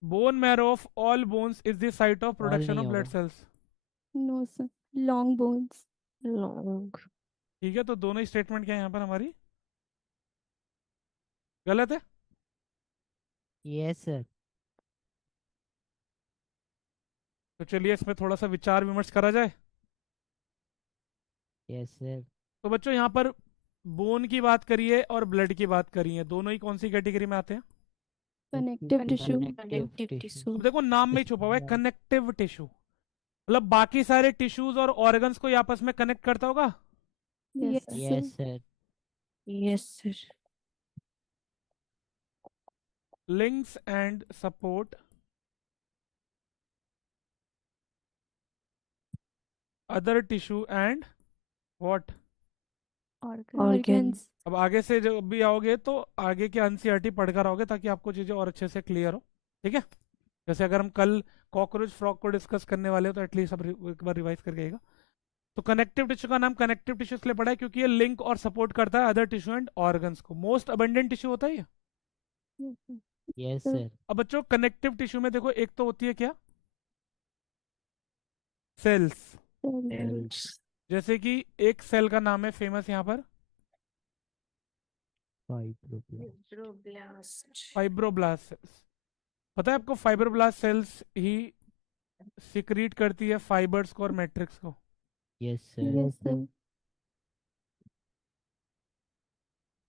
Bone marrow of all bones is the site of production नहीं ऑफ ब्लड होगा। Sales. No, sir. Long bones. Long. ठीक है, तो दोनों ही स्टेटमेंट क्या है यहाँ पर हमारी? गलत है? Yes sir. तो चलिए इसमें थोड़ा सा विचार विमर्श करा जाए। Yes sir. तो बच्चों यहाँ पर बोन की बात करिए और ब्लड की बात करिए, दोनों ही कौन सी कैटेगरी में आते हैं? Connective tissue. Connective tissue. अब देखो नाम में ही छुपा हुआ है कनेक्टिव टिश्यू, मतलब बाकी सारे टिश्यूज और ऑर्गन्स को ये आपस में कनेक्ट करता होगा। Yes, sir. Yes sir. Yes, sir. Links and support other tissue and what. Organs. अब आगे से जब भी आओगे तो आगे के एनसीईआरटी पढ़कर आओगे ताकि आपको चीजें और अच्छे से क्लियर हो। ठीक है, जैसे अगर हम कल कॉकरोच फ्रॉग को डिस्कस करने वाले हो तो एटलीस्ट अब एक बार रिवाइज करके आएगा। तो कनेक्टिव टिश्यू का नाम कनेक्टिव टिश्यू इसलिए पड़ा है क्योंकि ये लिंक और सपोर्ट करता है अदर टिश्यू एंड ऑर्गन्स को। मोस्ट अबंडेंट टिश्यू होता है ये। Yes sir. अब बच्चों कनेक्टिव टिश्यू में देखो एक तो होती है क्या? सेल्स। Cells. जैसे कि एक सेल का नाम है फेमस यहाँ पर, Fibroblast. Fibroblast sales. पता है आपको फाइब्रोब्लास्ट सेल्स ही सिक्रीट करती है फाइबर्स को और मैट्रिक्स को। Yes sir. Yes, sir.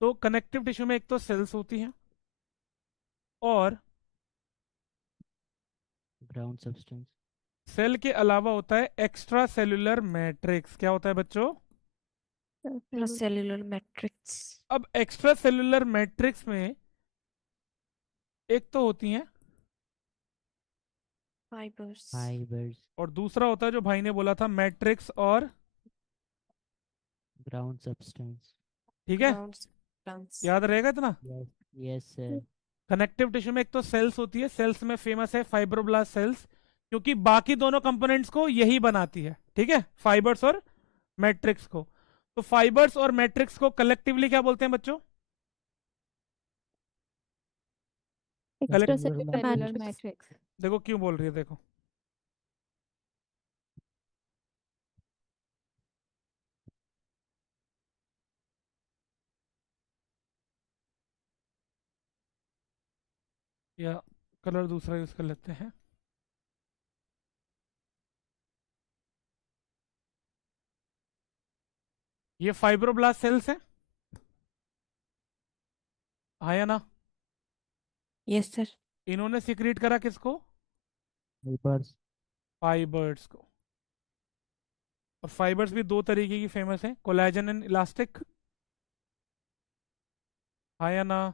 तो कनेक्टिव टिश्यू में एक तो सेल्स होती हैं और ग्राउंड सब्सटेंस। सेल के अलावा होता है एक्स्ट्रा सेलुलर मैट्रिक्स। क्या होता है बच्चों? Cellular matrix. अब एक्स्ट्रा सेलुलर मैट्रिक्स में एक तो होती हैं Fibers. फाइबर्स। और दूसरा होता है जो भाई ने बोला था मैट्रिक्स और, ग्राउंड सब्सटेंस। ठीक है, Ground substance. याद रहेगा इतना। Yes yes sir. Connective tissue में एक तो सेल्स होती है, सेल्स में फेमस है फाइब्रोब्लास्ट सेल्स क्योंकि बाकी दोनों कंपोनेंट्स को यही बनाती है। ठीक है, फाइबर्स और मैट्रिक्स को। तो फाइबर्स और मैट्रिक्स को कलेक्टिवली क्या बोलते हैं बच्चों? Extracellular matrix. देखो क्यों बोल रही है, देखो या कलर दूसरा यूज कर लेते हैं। ये फाइब्रोब्लास्ट सेल्स हैं, हाँ या ना? Yes, sir. इन्होंने सिक्रीट करा किसको? फाइबर्स। फाइबर्स को। और फाइबर्स भी दो तरीके की फेमस है, कोलेजन एंड इलास्टिक। हाँ या ना?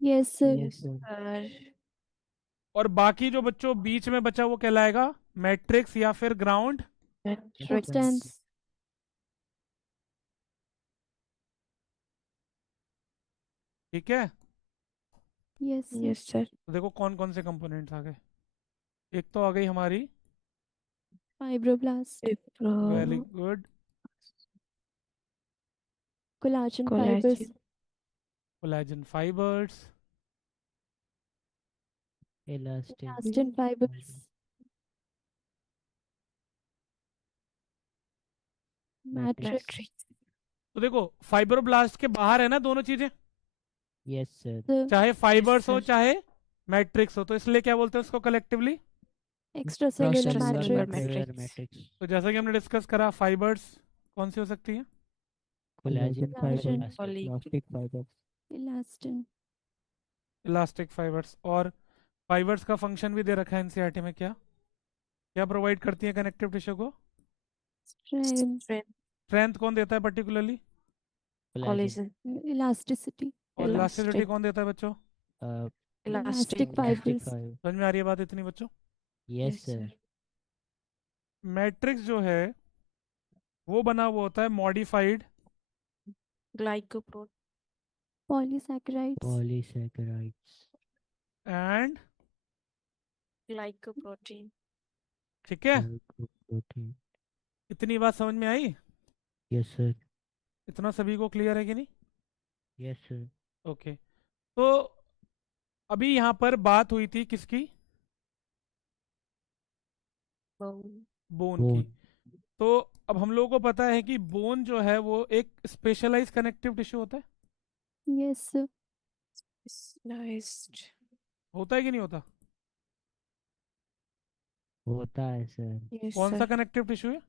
Yes, sir. Yes sir. Sir. और बाकी जो बच्चों बीच में बचा वो कहलाएगा मैट्रिक्स या फिर ग्राउंड Matrix. Substance. ठीक है। Yes, sir. Yes, sir. तो देखो कौन कौन से कंपोनेंट्स आ गए। एक तो आ गई हमारी, Fibroblast. Very good, Collagen Collagen. fibers. Collagen fibres, elastic. Elastin fibers. Matrix. Matrix. तो देखो फाइब्रोब्लास्ट के बाहर है ना दोनों चीजें, यस सर। The चाहे फाइबर्स हो sir. चाहे मैट्रिक्स हो, तो इसलिए क्या बोलते हैं उसको collectively? extracellular Extracellular matrix. matrix. तो जैसा कि हमने डिस्कस करा, फाइबर्स कौन सी हो सकती है? Collagen Collagen. Fibre. Elastic fibre. Elastin. Elastic fibres. और फाइबर्स का फंक्शन भी दे रखा है एनसीईआरटी में, क्या क्या प्रोवाइड करती है कनेक्टिव टिश्यू को? Strength. स्ट्रेंथ कौन देता है पर्टिकुलरली? कोलेजन। Collagen. Elasticity. और इलास्टिसिटी Elastic. कौन देता है बच्चों? Elastic. Elastic fibers. Elastic fibre. समझ में आ रही है बात इतनी बच्चों? Yes Yes, sir. sir. Matrix जो है वो बना हुआ होता है modified Glycoprotein. Polysaccharides. Polysaccharides. And, Glycoprotein. ठीक है, प्रोटीन। इतनी बात समझ में आई? Yes sir. इतना सभी को क्लियर है कि नहीं? Yes sir. ओके। तो अभी यहाँ पर बात हुई थी किसकी? Bone. बोन की। बोन। तो अब हम लोगों को पता है कि बोन जो है वो एक स्पेशलाइज कनेक्टिव टिश्यू होता है। Yes, sir. Specialized. होता है कि नहीं होता? होता है सर। Yes, कौन सा sir. कनेक्टिव टिश्यू है?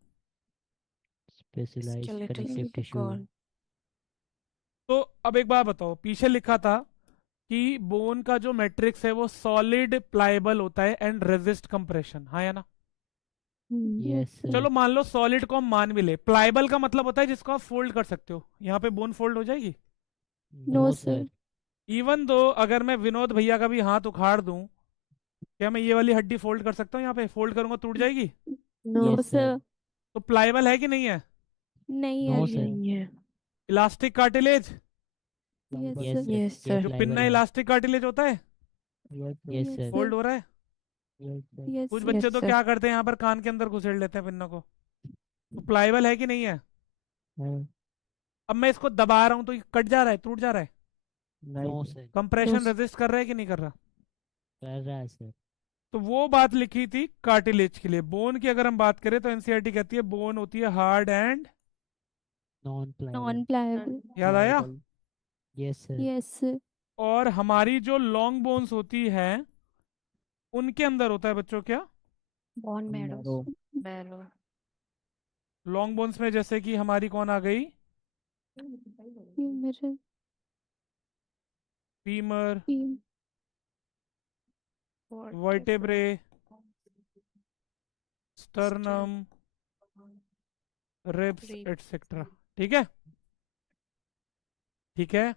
Specialised Skeletal connective tissue. gone. तो अब एक बात बताओ, पीछे लिखा था कि बोन का जो मैट्रिक्स है वो सॉलिड प्लाइबल होता है एंड रेजिस्ट कंप्रेशन, हाँ या ना? Yes Yes, sir. चलो मान लो सॉलिड को हम मान भी ले, प्लाइबल का मतलब होता है जिसको आप फोल्ड कर सकते हो। यहाँ पे बोन फोल्ड हो जाएगी? No, no sir. Sir. Even though अगर मैं विनोद भैया का भी हाथ उखाड़ दूं, क्या मैं ये वाली हड्डी फोल्ड कर सकता हूँ? यहाँ पे फोल्ड करूंगा टूट जाएगी? No. No, yes sir. Sir. तो प्लाइबल है कि नहीं है? नहीं नो है। सर। नहीं है. Elastic cartilage, Yes, yes sir. Sir. Yes, ये sir. जो प्लाइबल पिन्ना है। इलास्टिक कार्टिलेज होता है, yes Yes, sir. sir. Fold हो रहा है। Yes sir. Yes, कुछ sir. बच्चे Yes, तो sir. क्या करते हैं, यहाँ पर कान के अंदर घुसेड़ लेते हैं पिन्ना को। तो प्लाइबल है कि नहीं है? हाँ। अब मैं इसको दबा रहा हूँ तो ये कट जा रहा है, टूट जा रहा है? No sir. Compression No, resist कर रहा है कि नहीं कर रहा? कर रहा है सर। तो वो बात लिखी थी कार्टिलेज के लिए। बोन की अगर हम बात करें तो एनसीईआरटी कहती है बोन होती है hard and, non pliable. Non-pliable. याद आया? Yes sir. Yes, sir. और हमारी जो लॉन्ग बोन्स होती है उनके अंदर होता है बच्चों क्या? bone marrow. No. Marrow. Long bones में जैसे कि हमारी कौन आ गई? Humeral. Femur, Fem- vertebrae, sternum, ribs Rib. Etcetera. ठीक है? ठीक है।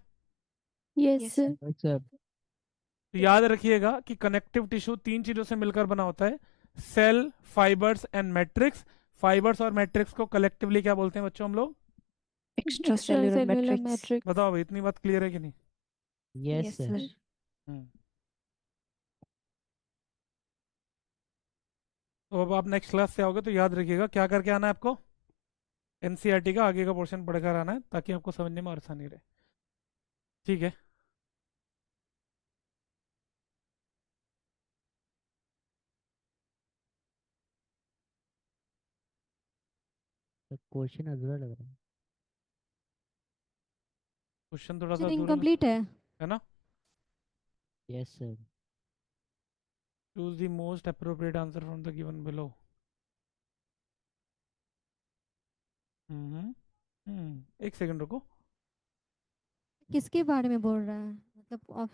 Yes, Yes, sir. sir. Sir. तो याद रखिएगा कि कनेक्टिव टिश्यू तीन चीजों से मिलकर बना होता है, cell, fibres and matrix. Fibres और मैट्रिक्स को कलेक्टिवली क्या बोलते हैं बच्चों हम लोग? Extracellular Extracellular matrix. matrix. बताओ भाई, इतनी बात क्लियर है कि नहीं? Yes Yes, sir. sir. हम्म। तो अब आप नेक्स्ट क्लास से आओगे तो याद रखिएगा क्या करके आना है आपको। एनसीईआरटी का आगे का पोर्शन पढ़कर आना है ताकि आपको समझने में आसानी रहे। ठीक है? तो क्वेश्चन अधूरा लग रहा है। क्वेश्चन थोड़ा सा Question दूर incomplete है. है ना? Yes sir. Choose the most appropriate answer from the given below. एक सेकंड रुको, किसके बारे में बोल रहा है? मतलब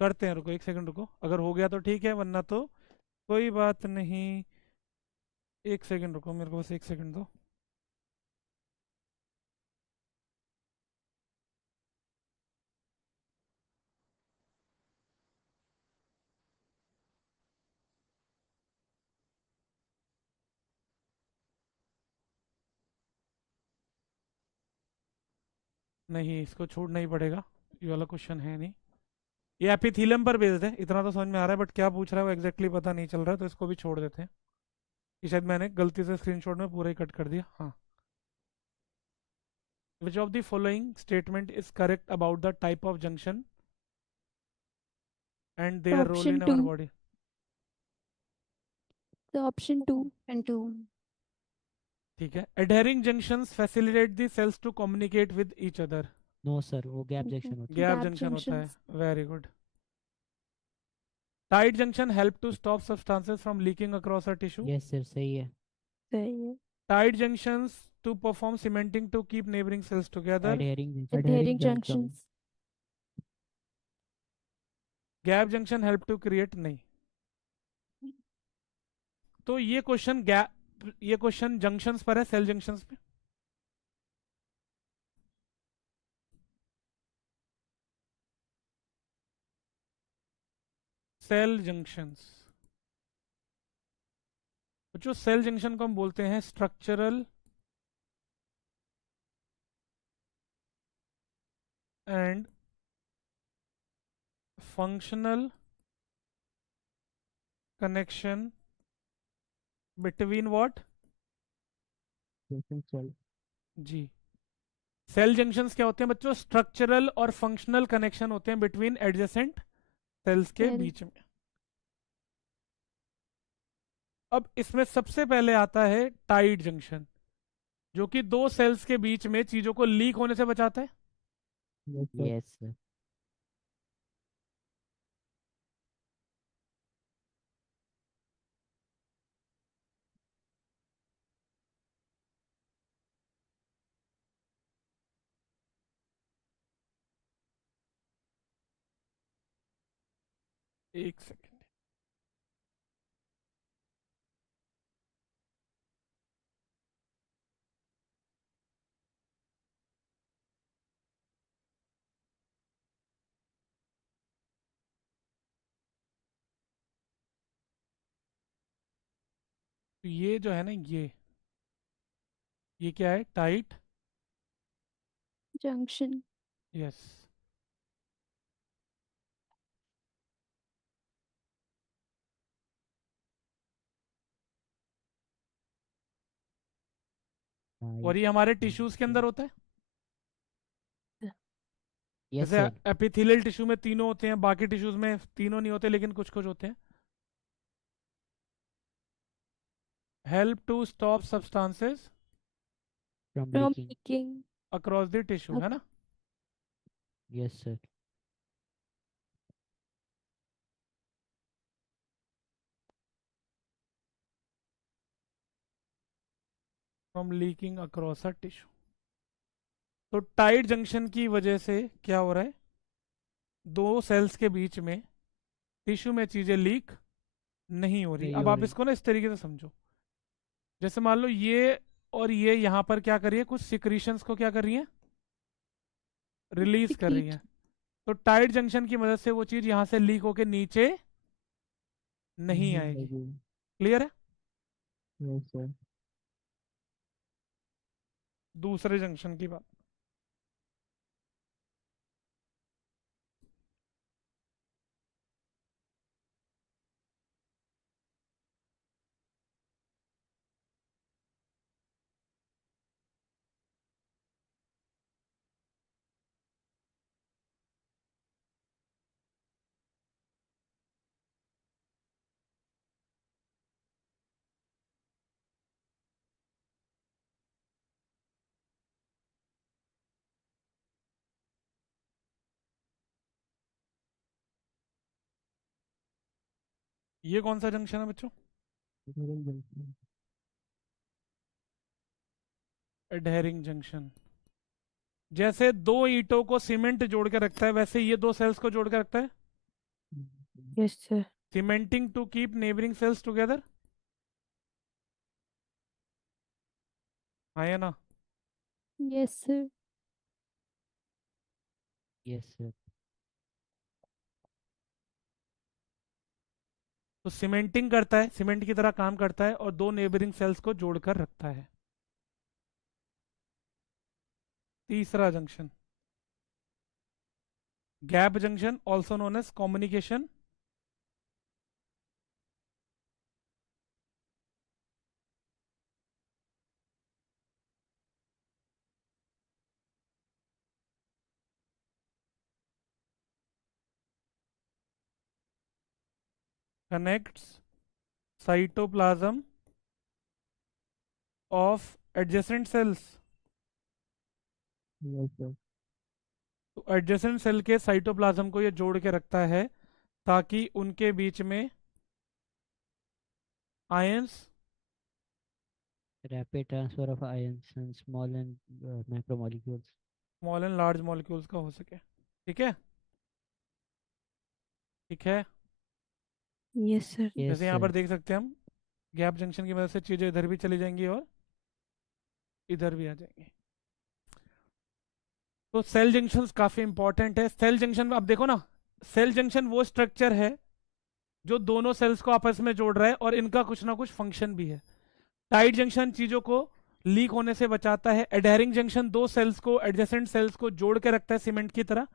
करते हैं, रुको एक सेकंड रुको, अगर हो गया तो ठीक है वरना तो कोई बात नहीं। एक सेकंड रुको, मेरे को बस एक सेकंड दो। नहीं, इसको छोड़ना ही पड़ेगा, ये वाला क्वेश्चन है नहीं। ये एपिथीलियम पर बेस्ड है, इतना तो समझ में आ रहा है, बट क्या पूछ रहा है वो एग्जैक्टली पता नहीं चल रहा है, तो इसको भी छोड़ देते हैं। ये शायद मैंने गलती से स्क्रीनशॉट में पूरा ही कट कर दिया। हाँ, which of the following statement is correct about the type of junction and their role Option in our 2. Body? The option 2. And two. ठीक है। adhering junctions facilitate the cells to communicate with each other. No sir, वो gap junction होता है। Gap Gap junction होता है। junctions. Very good. Tight junction help to stop substances from leaking across a tissue. Yes sir, सही है। सही है. Tight junctions to perform cementing to keep neighbouring cells together. Adhering Adhering junctions. Gap junction help to create नहीं। तो ये question gap, ये question junctions पर है, सेल जंक्शंस पे। सेल जंक्शंस, जो सेल जंक्शन को हम बोलते हैं structural and functional connection between what? Adjacent cell. जी। सेल जंक्शंस क्या होते हैं बच्चों? स्ट्रक्चरल और फंक्शनल कनेक्शन होते हैं बिटवीन एडजेसेंट सेल्स के सेल। बीच में। अब इसमें सबसे पहले आता है टाइट जंक्शन, जो कि दो सेल्स के बीच में चीजों को लीक होने से बचाता है। Yes sir. Yes sir. एक सेकेंड। तो ये जो है ना, ये क्या है? टाइट। जंक्शन। यस। और ये हमारे टिश्यूज के अंदर होता है। यस जैसे सर। एपिथेलियल टिश्यू में तीनों होते हैं, बाकी टिश्यूज में तीनों नहीं होते, लेकिन कुछ कुछ होते हैं। Help to stop substances from from leaking. Leaking. Across the tissue, है ना? Yes sir. From leaking across a tissue. तो टाइट जंक्शन की वजह से क्या हो रहा है? दो सेल्स के बीच में टिश्यू में चीजें लीक नहीं हो रही। नहीं अब हो आप रही। इसको ना इस तरीके से समझो, जैसे मान लो ये और ये यहाँ पर क्या कर रही है? कुछ सिक्रीशंस को क्या कर रही है? रिलीज कर रही सिक्रीट। है। तो टाइट जंक्शन की मदद से वो चीज यहाँ से लीक होके नीचे नहीं नहीं आएगी। लगी। क्लियर है? Yes sir. दूसरे जंक्शन की बात। ये कौन सा जंक्शन है बच्चों? Adhering junction. जैसे दो ईंटों को सीमेंट जोड़ के रखता है, वैसे ये दो सेल्स को जोड़ के रखता है। Yes sir. Cementing to keep neighbouring cells together. हाँ या ना? Yes sir. Yes sir. तो सीमेंटिंग करता है, सीमेंट की तरह काम करता है, और दो नेबरिंग सेल्स को जोड़कर रखता है। तीसरा junction, gap junction, also known as communication connects cytoplasm of adjacent cells। Yes sir. तो एडजेसेंट सेल के साइटोप्लाज्म को ये जोड़ के रखता है, ताकि उनके बीच में ions rapid transfer of ions and small and macromolecules. Small and large molecules का हो सके। ठीक है? ठीक है। Yes sir. यस जैसे यहाँ सर। पर देख सकते हैं हम, गैप जंक्शन की मदद से चीजें इधर भी चली जाएंगी और इधर भी आ जाएंगी। तो सेल जंक्शंस काफी इंपॉर्टेंट है। सेल जंक्शन अब देखो ना, सेल जंक्शन वो स्ट्रक्चर है जो दोनों सेल्स को आपस में जोड़ रहा है, और इनका कुछ ना कुछ फंक्शन भी है। टाइट जंक्शन चीजों को लीक होने से बचाता है। एडहेरिंग जंक्शन दो सेल्स को, एडजेसेंट सेल्स को जोड़ के रखता है सीमेंट की तरह।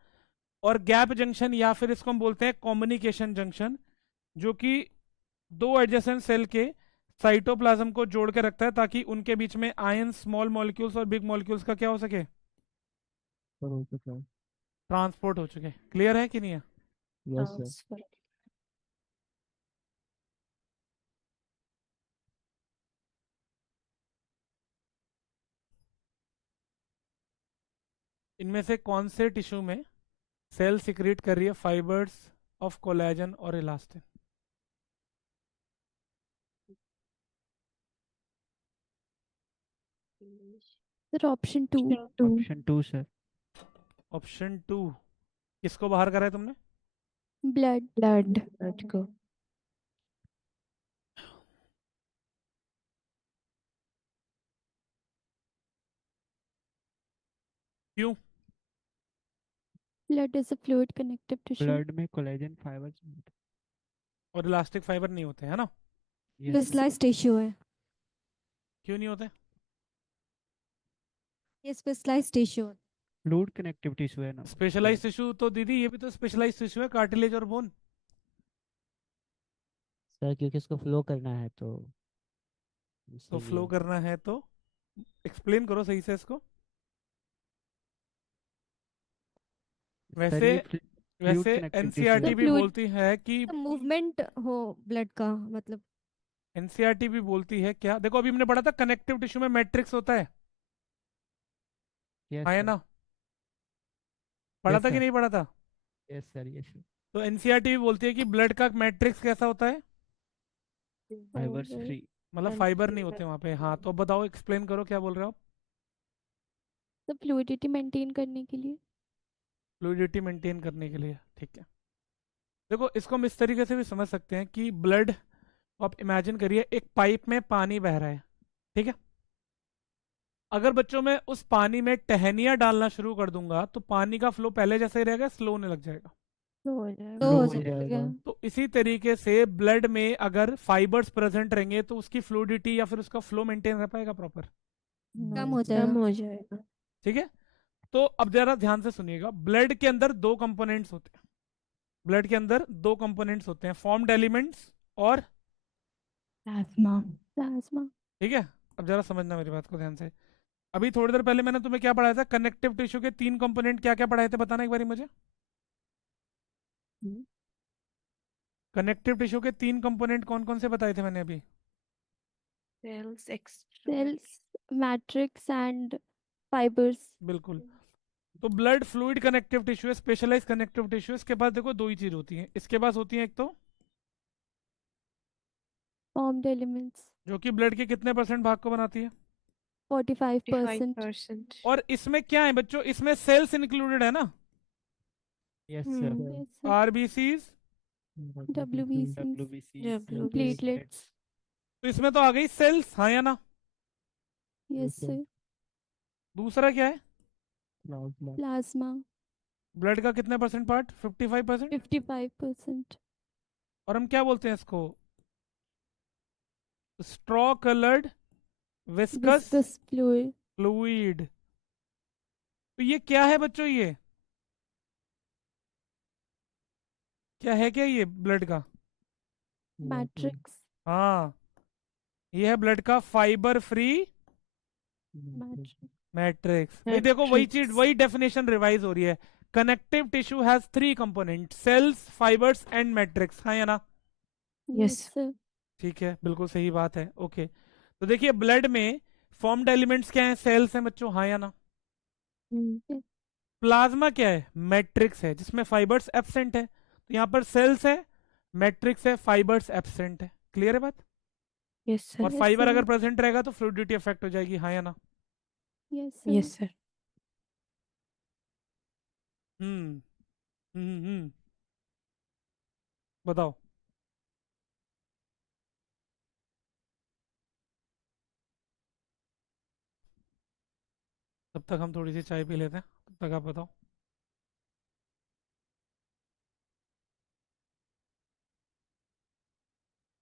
और गैप जंक्शन, या फिर इसको हम बोलते हैं कम्युनिकेशन जंक्शन, जो कि दो एडजेसेंट सेल के साइटोप्लाज्म को जोड़ के रखता है ताकि उनके बीच में आयन, स्मॉल मॉलिक्यूल्स और बिग मॉलिक्यूल्स का क्या हो सके, ट्रांसपोर्ट हो सके। क्लियर है कि नहीं है? Yes sir. ट्रांसफर। इनमें से कौन से टिश्यू में सेल सिक्रीट कर रही है फाइबर्स ऑफ कोलेजन और elastin? Sir option 2। Option 2 sir. Option 2। किसको बाहर करा है तुमने? ब्लड। ब्लड को। क्यों? Blood is a fluid connective tissue. Blood में कोलेजन फाइबर्स। और इलास्टिक फाइबर नहीं होते है ना? यस स्पेशलाइज्ड टिश्यू है। क्यों नहीं होते? ये स्पेशलाइज्ड टिश्यू है। फ्लूइड कनेक्टिव टिश्यू है ना। स्पेशलाइज टिश्यू तो दीदी, ये भी तो स्पेशलाइज टिश्यू है, कार्टिलेज और बोन। सर क्योंकि इसको फ्लो करना है तो तो फ्लो इसीलिए। करना है तो एक्सप्लेन करो सही से इसको। सर वैसे ये फ्लूइड वैसे कनेक्टिव टिश्यू एनसीईआरटी तो भी fluid- बोलती है कि मूवमेंट हो ब्लड का मतलब। एनसीईआरटी भी बोलती है क्या, देखो अभी हमने पढ़ा था कनेक्टिव टिश्यू में मैट्रिक्स होता है। यस हाँ या सर। ना? पढ़ा यस था कि सर। नहीं पढ़ा था? Yes sir. Yes sir. तो एनसीईआरटी भी बोलती है कि ब्लड का मैट्रिक्स कैसा होता है, फाइबर्स फ्री। मतलब फाइबर नहीं होते वहां पे। हाँ, तो अब बताओ, एक्सप्लेन करो क्या बोल रहे हो आप। तो फ्लूइडिटी मेंटेन करने के लिए। फ्लूइडिटी मेंटेन करने के लिए, ठीक है। देखो इसको हम इस तरीके से भी समझ सकते हैं कि ब्लड, आप इमेजिन करिए एक पाइप में पानी बह रहा है, ठीक है। अगर बच्चों में उस पानी में टहनियाँ डालना शुरू कर दूंगा तो पानी का फ्लो पहले जैसे ही रहेगा, स्लो होने लग जाएगा। तो हो जाएगा। तो Flow हो हो जाएगा। जाएगा। तो इसी तरीके से ब्लड में अगर फाइबर्स प्रेजेंट रहेंगे तो उसकी फ्लूइडिटी या फिर उसका फ्लो मेंटेन रह पाएगा प्रॉपर। कम हो कम जाएगा। हो जाएगा। ठीक है। तो अब जरा ध्यान से सुनिएगा, ब्लड के अंदर दो कंपोनेंट्स होते हैं। ब्लड के अंदर दो कंपोनेंट्स होते हैं, फॉर्म्ड एलिमेंट्स और, प्लाज्मा। प्लाज्मा। ठीक है। अब जरा समझना मेरी बात को ध्यान से। अभी थोड़ी देर पहले मैंने तुम्हें क्या पढ़ाया था, कनेक्टिव टिश्यू के तीन कंपोनेंट क्या क्या पढ़ाए थे, बताना एक बारी मुझे। कनेक्टिव टिश्यू के तीन कंपोनेंट कौन कौन से बताए थे मैंने अभी? Cells cells, matrix and fibres. बिल्कुल। तो ब्लड फ्लूइड कनेक्टिव टिश्यू है, स्पेशलाइज कनेक्टिव टिश्यू। इसके पास देखो दो ही चीज होती है, इसके पास होती है एक तो, फॉर्म्ड एलिमेंट्स। जो कि ब्लड के कितने परसेंट भाग को बनाती है, 45%। 45%। और इसमें क्या है बच्चों, इसमें सेल्स इंक्लूडेड है ना, yes sir. Yes, sir. RBCs, WBCs, WBCs, platelets. तो इसमें तो आ गई सेल्स, हाँ या ना? Yes sir. सर। दूसरा क्या है, प्लाज्मा। ब्लड का कितने परसेंट पार्ट, 55%। 55%। और हम क्या बोलते हैं इसको, straw coloured viscous viscous fluid. Fluid. तो ये क्या है बच्चों, ये क्या है, क्या ये ब्लड का, मैट्रिक्स। हाँ, ये है ब्लड का फाइबर फ्री मैट्रिक्स। मैट्रिक्स। भाई देखो वही चीज, Matrix. वही डेफिनेशन रिवाइज हो रही है। Connective tissue has three component, cells, fibres and matrix, हाँ या ना? Yes. सर। ठीक है, बिल्कुल सही बात है। ओके, तो देखिए ब्लड में फॉर्म्ड एलिमेंट्स क्या हैं, सेल्स हैं बच्चों, हाँ या ना? प्लाज्मा क्या है, मैट्रिक्स है जिसमें फाइबर्स एब्सेंट है। तो यहाँ पर सेल्स है, मैट्रिक्स है, फाइबर्स एब्सेंट है। क्लियर है बात? Yes, sir. और Yes, फाइबर sir. अगर प्रेजेंट रहेगा तो फ्लूइडिटी अफेक्ट हो जाएगी, हाँ या ना? Yes sir. Yes, sir. हम्म बताओ। तब तक हम थोड़ी सी चाय पी लेते हैं, तब तक आप बताओ।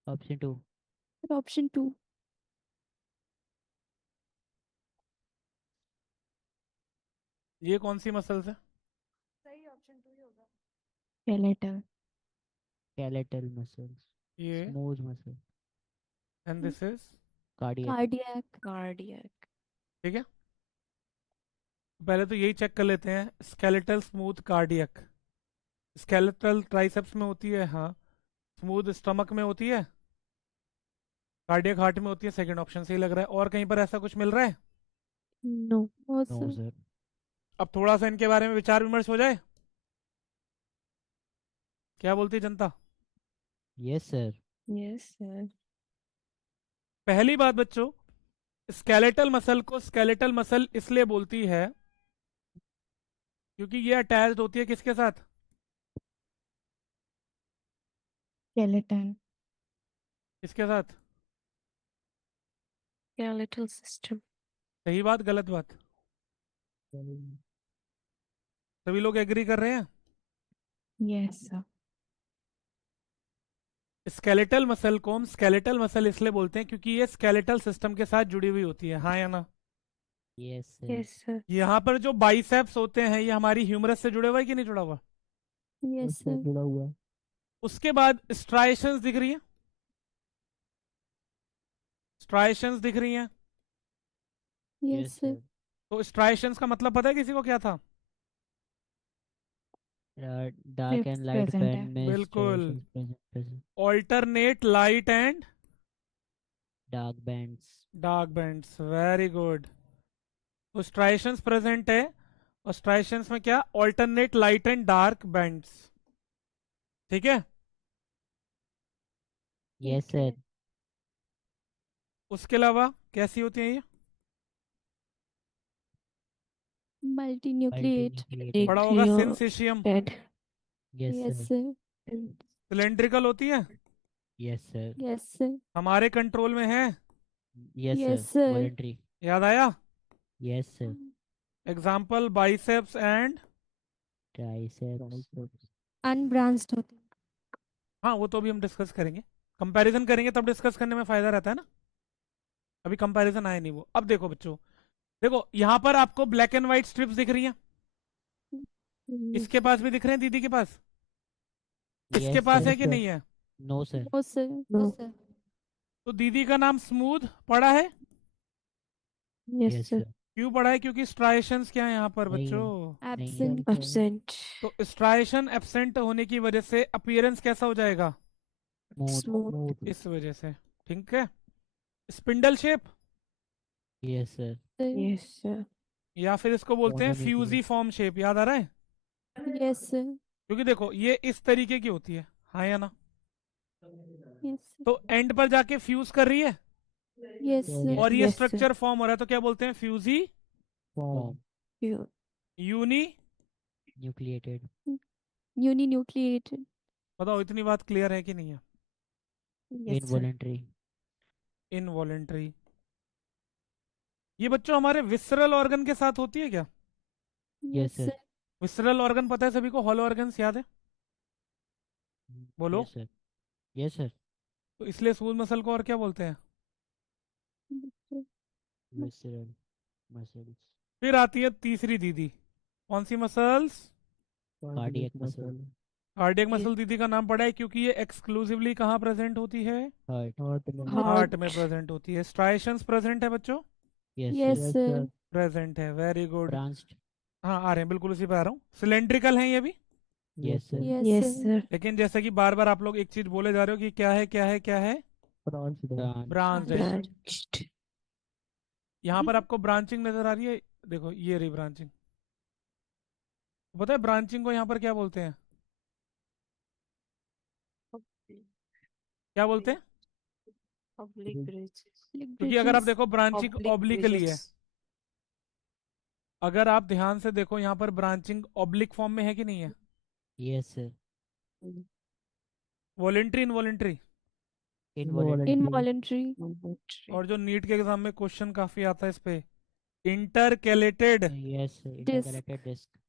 ऑप्शन 2। ऑप्शन 2। ये कौन सी मसल्स है? Skeletal. skeletal muscles, ये smooth muscle, and this is cardiac. Cardiac. Cardiac. ठीक है। पहले तो यही चेक कर लेते हैं, skeletal smooth cardiac. Skeletal triceps में होती है, हाँ। स्मूथ स्टमक में होती है, कार्डियक हार्ट में होती है, सेकंड ऑप्शन सही लग रहा है। और कहीं पर ऐसा कुछ मिल रहा है? No. No no sir. Sir. अब थोड़ा सा इनके बारे में विचार विमर्श हो जाए, क्या बोलती है जनता? Yes sir. Yes, sir. पहली बात बच्चों, स्केलेटल मसल को स्केलेटल मसल इसलिए बोलती है क्योंकि ये अटैच्ड होती है किसके साथ? स्केलेटन। किसके साथ? Skeletal system. सही बात, गलत बात? सभी लोग एग्री कर रहे हैं? Yes sir. स्केलेटल मसल को हम स्केलेटल मसल इसलिए बोलते हैं क्योंकि ये स्केलेटल सिस्टम के साथ जुड़ी हुई होती है, हाँ या ना? Yes sir. Yes, sir. यहाँ पर जो बाइसेप्स होते हैं ये हमारी ह्यूमरस से जुड़े हुआ है कि नहीं जुड़ा हुआ? Yes sir. जुड़ा हुआ। उसके बाद स्ट्राइशंस दिख रही है, स्ट्राइशंस दिख रही हैं। Yes sir. तो स्ट्राइशंस का मतलब पता है किसी को क्या था? डार्क एंड लाइट present है। बैंड में बिल्कुल। Present. Alternate light and dark bands. Dark bands, very good. तो स्ट्राइशंस प्रेजेंट है, और स्ट्राइशंस में क्या? Alternate light and dark bands. ठीक है। Yes sir. उसके अलावा कैसी होती है ये? Multi nucleate. पढ़ा होगा Nucleo- सिंसिशियम। Dead. Yes yes sir. Sir. Cylindrical होती है, यस सर। Yes sir. हमारे कंट्रोल में है, yes Yes, sir. sir. Voluntary. याद आया? Yes sir. Example biceps and, triceps. Unbranched होती है। हाँ वो तो अभी हम डिस्कस करेंगे, कंपैरिजन करेंगे तब डिस्कस करने में फायदा रहता है ना। अभी कंपैरिजन आया नहीं वो। अब देखो बच्चों, देखो यहाँ पर आपको ब्लैक एंड व्हाइट स्ट्रिप्स दिख रही हैं, इसके पास भी दिख रहे हैं, दीदी के पास, इसके पास है कि नहीं है? No sir. No sir. No No. Sir. तो दीदी का नाम स्मूथ पड़ा है, Yes, यस sir. सर। क्यों पड़ा है? क्योंकि स्ट्राइशंस क्या है यहाँ पर नहीं है। बच्चों? एब्सेंट। Absent. तो स्ट्राइशन एब्सेंट होने की वजह से अपीयरेंस कैसा हो जाएगा? Smooth. इस वजह से। ठीक है। Spindle shape, yes sir. Yes, sir. या फिर इसको बोलते हैं होना नहीं चाहिए। फ्यूजी फॉर्म शेप, याद आ रहा है? Yes sir. क्योंकि देखो ये इस तरीके की होती है, हाँ या ना? यस तो एंड पर जाके फ्यूज कर रही है, यस सर। और ये Yes, sir. स्ट्रक्चर फॉर्म हो रहा है, तो क्या बोलते हैं? Fusiform. You. Uninucleated. Uninucleated. बताओ इतनी बात क्लियर है कि नहीं है? Yes, sir. इनवॉलंटरी। इनवॉलेंट्री। ये बच्चों हमारे विसरल ऑर्गन के साथ होती है क्या? Yes, sir. विसरल ऑर्गन पता है सभी को? हॉलो ऑर्गन्स याद है? बोलो। Yes sir. Yes sir. तो इसलिए स्मूथ मसल को और क्या बोलते हैं? Visceral muscles. फिर आती है तीसरी दीदी, कौन सी muscles? Cardiac muscle. Cardiac muscle दीदी का नाम पड़ा है क्योंकि ये एक्सक्लूसिवली कहाँ प्रेजेंट होती है? हार्ट। हार्ट में प्रेजेंट होती है। स्ट्राइशंस प्रेजेंट है बच्चों? Yes sir. प्रेजेंट है, वेरी गुड। ब्रांच्ड। हाँ आ रहे हैं, बिल्कुल उसी पे आ रहा हूँ। सिलेंड्रिकल है ये भी, yes sir. Yes, yes sir. लेकिन जैसे कि बार बार आप लोग एक चीज बोले जा रहे हो कि क्या है क्या है क्या है? ब्रांच है। Branched. यहाँ पर आपको ब्रांचिंग नजर आ रही है, देखो ये रही ब्रांचिंग। पता है ब्रांचिंग को यहाँ पर क्या बोलते हैं? क्या बोलते हैं? Oblique bridges. क्योंकि अगर आप देखो ब्रांचिंग Oblique ऑब्लिकली है, bridges. अगर आप ध्यान से देखो यहाँ पर ब्रांचिंग ऑब्लिक फॉर्म में है कि नहीं है? Yes sir. Voluntary involuntary? Involuntary. Involuntary. और जो नीट के एग्जाम में क्वेश्चन काफी आता है इस पे, intercalated. Yes sir. Intercalated disc.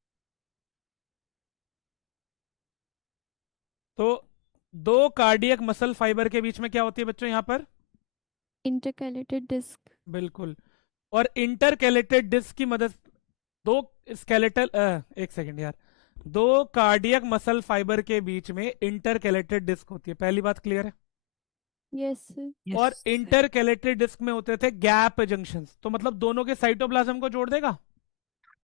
तो दो कार्डियक मसल फाइबर के बीच में क्या होती है बच्चों यहाँ पर? Intercalated disc. बिल्कुल। और इंटरकैलेटेड डिस्क की मदद, दो स्केलेटल एक सेकंड यार, दो कार्डियक मसल फाइबर के बीच में इंटरकैलेटेड डिस्क होती है। पहली बात क्लियर है? Yes, sir. और Yes, sir. इंटरकैलेटेड डिस्क में होते थे गैप जंक्शंस, तो मतलब दोनों के साइटोप्लाज्म को जोड़ देगा।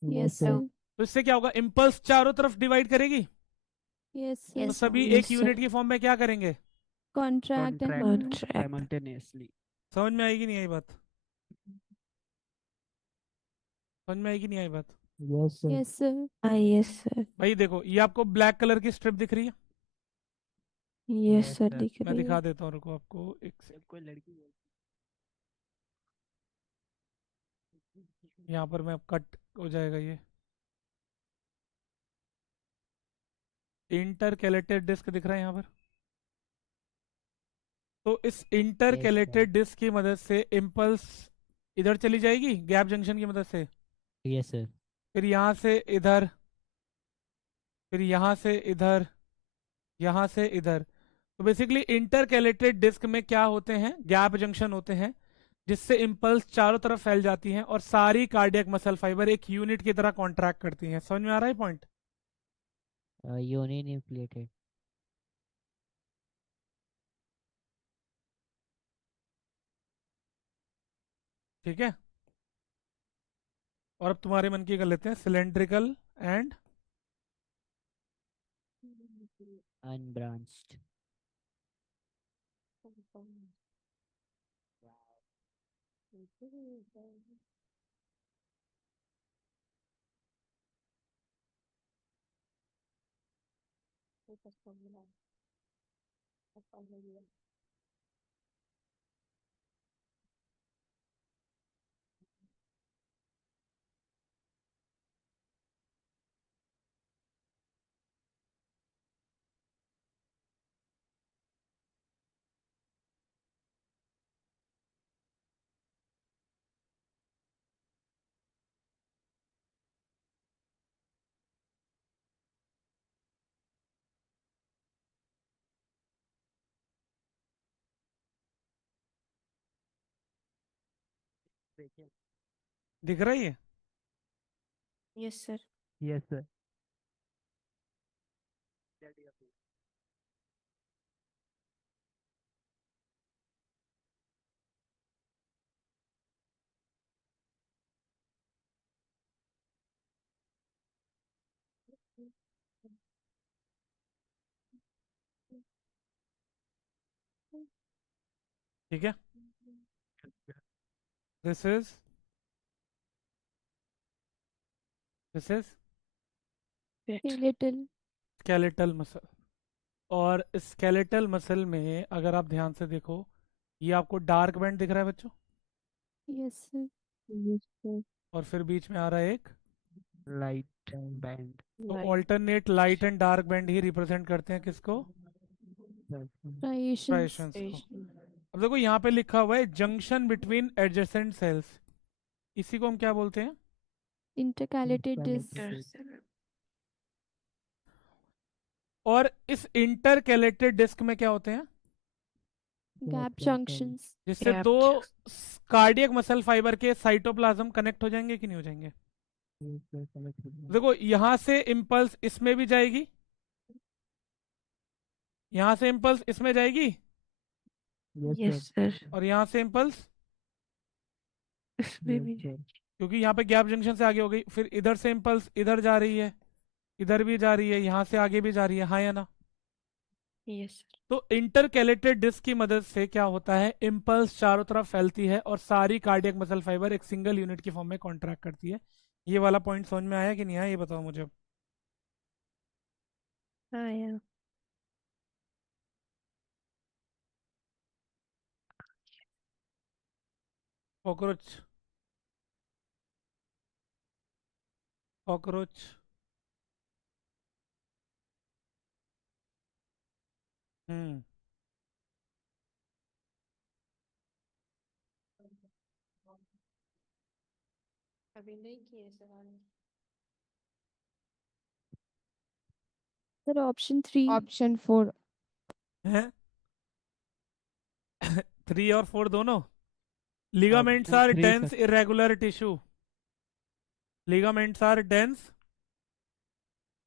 Yes, sir. sir. तो इससे क्या होगा, इंपल्स चारों तरफ डिवाइड करेगी, Yes, तो sir. Yes, सभी yes, एक यूनिट sir. की फॉर्म में क्या करेंगे, Contract and Contract. Simultaneously. समझ में आएगी नहीं आई बात, समझ में आएगी नहीं आई बात। Yes, sir. yes, sir. Yes, sir. भाई देखो ये आपको ब्लैक कलर की स्ट्रिप दिख रही है, Yes, Yes, sir. sir. दिख मैं रही दिखा है। देता हूँ, रुको आपको एक जब कोई लड़की यहाँ पर मैं कट हो जाएगा ये, इंटरकैलेटेड डिस्क दिख रहा है यहाँ पर। तो इस इंटरकैलेटेड डिस्क की मदद से इम्पल्स इधर चली जाएगी गैप जंक्शन की मदद से, Yes, sir. फिर यहाँ से इधर, फिर यहाँ से इधर, यहाँ से इधर। तो बेसिकली इंटरकैलेटेड डिस्क में क्या होते हैं, गैप जंक्शन होते हैं, जिससे इम्पल्स चारों तरफ फैल जाती हैं और सारी कार्डियक मसल फाइबर एक यूनिट की तरह कॉन्ट्रैक्ट करती हैं। समझ में आ रहा है पॉइंट? Union inflated. ठीक है, और अब तुम्हारे मन की कर लेते हैं, सिलेंड्रिकल एंड Unbranched. दिख रही है? Yes, sir. Yes, sir. ठीक है, this is Great. Skeletal. Skeletal muscle. और स्केलेटल मसल में अगर आप ध्यान से देखो, ये आपको डार्क बैंड दिख रहा है बच्चों, Yes, sir. Yes, sir. और फिर बीच में आ रहा है एक, Light band. तो Light. Alternate light and dark band he represent करते हैं किसको, Striations. स्ट्राइएशंस को। Station. अब देखो यहाँ पे लिखा हुआ है जंक्शन बिटवीन एडजेसेंट सेल्स, इसी को हम क्या बोलते हैं, Intercalated disc. Intercalated. Yes, sir. और इस इंटरकैलेटेड डिस्क में क्या होते हैं, Gap junctions. जिससे Gap दो junctions. कार्डियक मसल फाइबर के साइटोप्लाज्म कनेक्ट हो जाएंगे कि नहीं हो जाएंगे। देखो यहाँ से इम्पल्स इसमें भी जाएगी, यहाँ से इम्पल्स इसमें जाएगी, Yes, sir. और यहाँ से इम्पल्स, इसमें भी क्योंकि यहाँ पे गैप जंक्शन से आगे हो गई, फिर इधर से इम्पल्स इधर जा रही है, इधर भी जा रही है, यहाँ से आगे भी जा रही है, हाँ या ना। Yes, sir. तो इंटरकैलेटेड डिस्क की मदद से क्या होता है, इम्पल्स चारों तरफ फैलती है और सारी कार्डियक मसल फाइबर एक सिंगल यूनिट की फॉर्म में कॉन्ट्रैक्ट करती है। ये वाला पॉइंट समझ में आया कि नहीं आया, ये बताओ मुझे अब। हाँ यार। कॉकरोच, कॉकरोच, हम्म, अभी नहीं किए सवाल। Sir, option 3. Option 4. हैं 3 और 4 दोनों, ligaments Option are 3, dense sir. irregular tissue, ligaments are dense,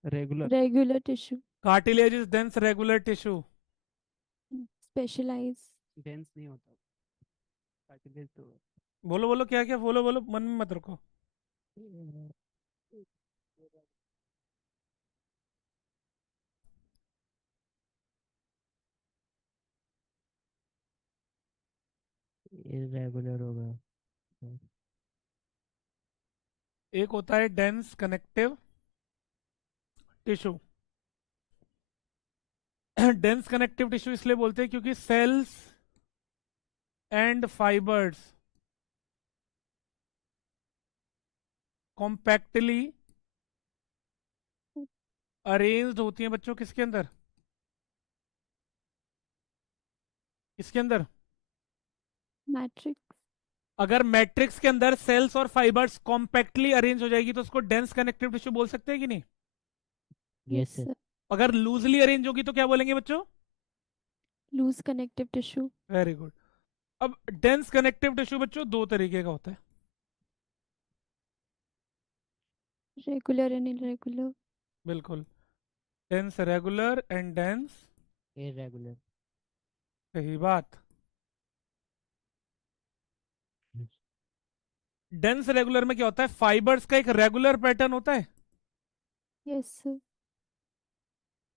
Regular. Regular tissue. cartilage is dense regular tissue, Specialized. Dense नहीं होता कार्टिलेज तो बोलो बोलो, क्या क्या बोलो बोलो, मन में मत रखो। इरेगुलर होगा। एक होता है dense connective tissue. Dense connective tissue इसलिए बोलते हैं क्योंकि cells and fibres compactly arranged होती हैं बच्चों, किसके अंदर, किसके अंदर? मैट्रिक्स। अगर मैट्रिक्स के अंदर सेल्स और फाइबर्स कॉम्पैक्टली अरेंज हो जाएगी तो उसको डेंस कनेक्टिव टिश्यू बोल सकते हैं कि नहीं? Yes sir. अगर लूजली अरेंज होगी तो क्या बोलेंगे बच्चों? Loose connective tissue. Very good. अब डेंस कनेक्टिव टिश्यू बच्चों दो तरीके का होता है। Regular and irregular. बिल्कुल, dense regular and dense irregular. सही बात। डेंस रेगुलर में क्या होता है, फाइबर्स का एक रेगुलर पैटर्न होता है। Yes sir.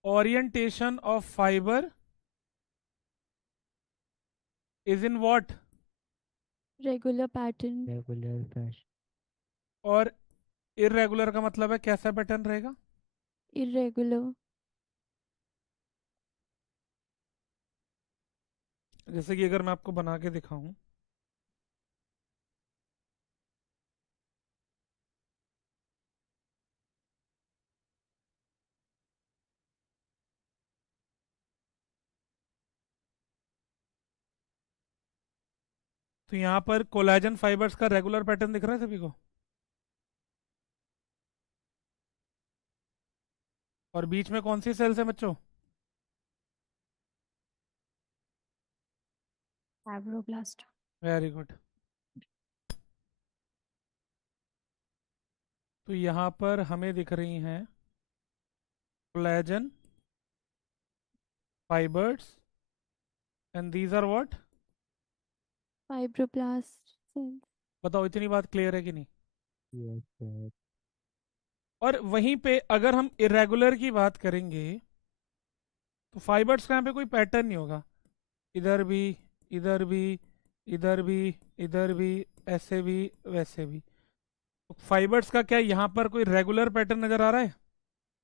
Orientation of fibre is in what? Regular pattern. Regular fashion. और इरेगुलर का मतलब है कैसा पैटर्न रहेगा? इरेगुलर। जैसे कि अगर मैं आपको बना के दिखाऊं, तो यहां पर कोलाजन फाइबर्स का रेगुलर पैटर्न दिख रहा है सभी को, और बीच में कौन सी सेल्स है बच्चों? फाइब्रोब्लास्ट। Very good. तो यहां पर हमें दिख रही हैं collagen fibres and these are what? Fibroblast cells. बताओ, इतनी बात क्लियर है कि नहीं? Yes sir. और वहीं पे अगर हम इरेगुलर की बात करेंगे तो फाइबर्स का यहाँ पे कोई पैटर्न नहीं होगा, इधर भी, इधर भी, इधर भी, इधर भी, ऐसे भी, वैसे भी। तो फाइबर्स का क्या यहाँ पर कोई रेगुलर पैटर्न नजर आ रहा है?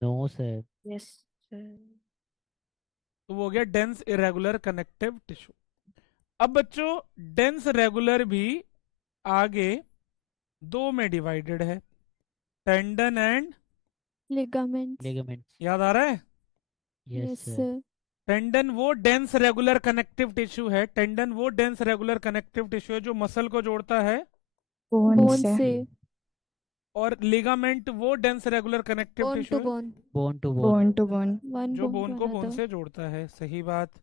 No sir. Yes sir. तो वो हो गया डेंस इरेगुलर कनेक्टिव टिश्यू। अब बच्चों डेंस रेगुलर भी आगे दो में डिवाइडेड है, टेंडन एंड लिगामेंट्स। लिगामेंट्स। याद आ रहा है? Yes yes sir. Sir. Tendon वो डेंस रेगुलर कनेक्टिव टिश्यू है, टेंडन वो डेंस रेगुलर कनेक्टिव टिश्यू है जो मसल को जोड़ता है, बोन से। और लिगामेंट वो dense regular connective bone tissue to है bone. Bone to bone. Bone to bone. One जो बोन बोन टू को बोन अनदर। से जोड़ता है। सही बात।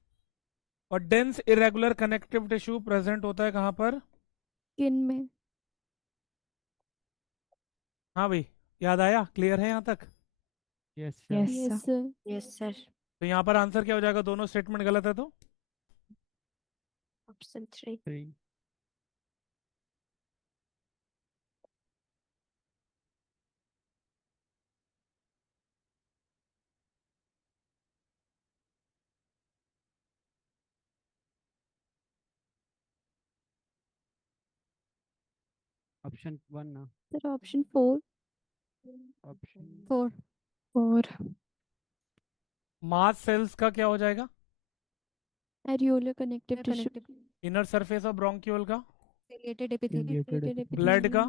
और dense irregular connective tissue present होता है कहाँ पर? स्किन में। हाँ भाई, याद आया? क्लियर है यहाँ तक? Yes sir. Yes yes sir. Sir. Yes sir. तो यहाँ पर आंसर क्या हो जाएगा? दोनों स्टेटमेंट गलत है तो ऑप्शन 3। 3। ऑप्शन 1 ना। Sir option 4। Option 4। 4। Mast cells का क्या हो जाएगा? Areolar connective tissue. Inner surface of bronchiole का? Ciliated epithelium. ब्लड का?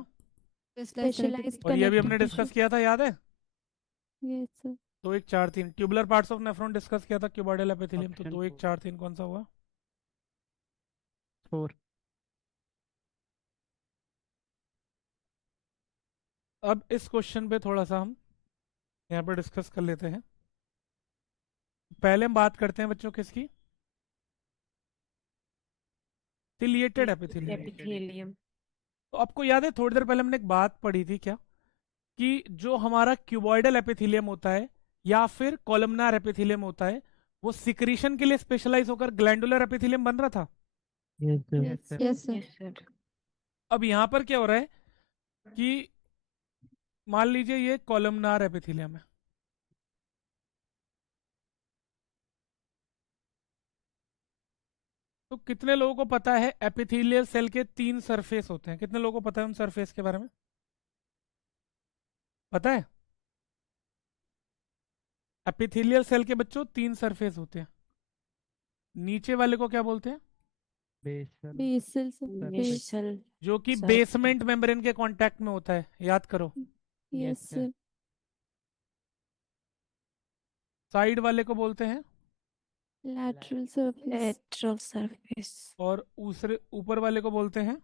स्पेशलाइज्ड और ये भी हमने कनेक्टिव डिस्कस किया था, याद है? Yes sir. 2 1 4 3 tubular parts of nephron discuss किया था, क्यूबॉइडल एपिथेलियम। तो Option 2 1 4 3 कौन सा हुआ? 4। अब इस क्वेश्चन पे थोड़ा सा हम यहाँ पर डिस्कस कर लेते हैं। पहले हम बात करते हैं बच्चों किसकी? Ciliated epithelium. एपिथेलियम। तो आपको याद है थोड़ी देर पहले हमने एक बात पढ़ी थी क्या, कि जो हमारा क्यूबॉइडल एपिथेलियम होता है या फिर कॉलमनार एपिथेलियम होता है, वो सिक्रीशन के लिए स्पेशलाइज होकर ग्लैंडुलर एपिथेलियम बन रहा था। Yes, sir. Yes, sir. Yes, sir. Yes, sir. अब यहाँ पर क्या हो रहा है कि मान लीजिए ये कॉलमनार एपिथेलियम है, तो कितने लोगों को पता है एपिथेलियल सेल के 3 सरफेस होते हैं? कितने लोगों को पता है उन सरफेस के बारे में? पता है? एपिथेलियल सेल के बच्चों 3 सरफेस होते हैं। नीचे वाले को क्या बोलते हैं? Basal. Basal surface. Basal. जो कि Surface. बेसमेंट मेम्ब्रेन के कांटेक्ट में होता है, याद करो। Yes, sir. sir. साइड वाले को बोलते हैं, Lateral surface. Lateral surface. और दूसरे ऊपर वाले को बोलते हैं,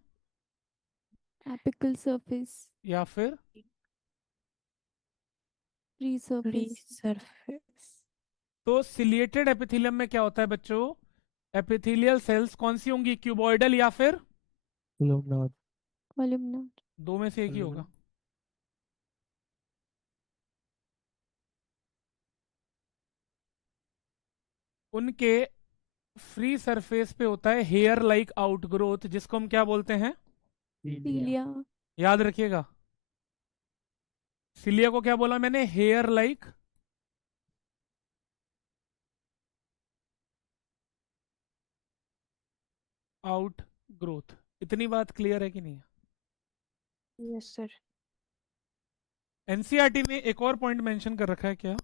Apical surface. या फिर Free Free surface. surface. तो सिलिएटेड एपिथेलियम में क्या होता है बच्चों? एपिथेलियल सेल्स कौन सी होंगी, क्यूबॉइडल या फिर Columnar. Columnar. दो में से एक ही होगा? उनके फ्री सरफेस पे होता है हेयर लाइक आउटग्रोथ, जिसको हम क्या बोलते हैं? Cilia. याद रखिएगा, सिलिया को क्या बोला मैंने? Hair like outgrowth. इतनी बात क्लियर है कि नहीं? Yes, sir. एनसीईआरटी ने एक और पॉइंट मेंशन कर रखा है, क्या?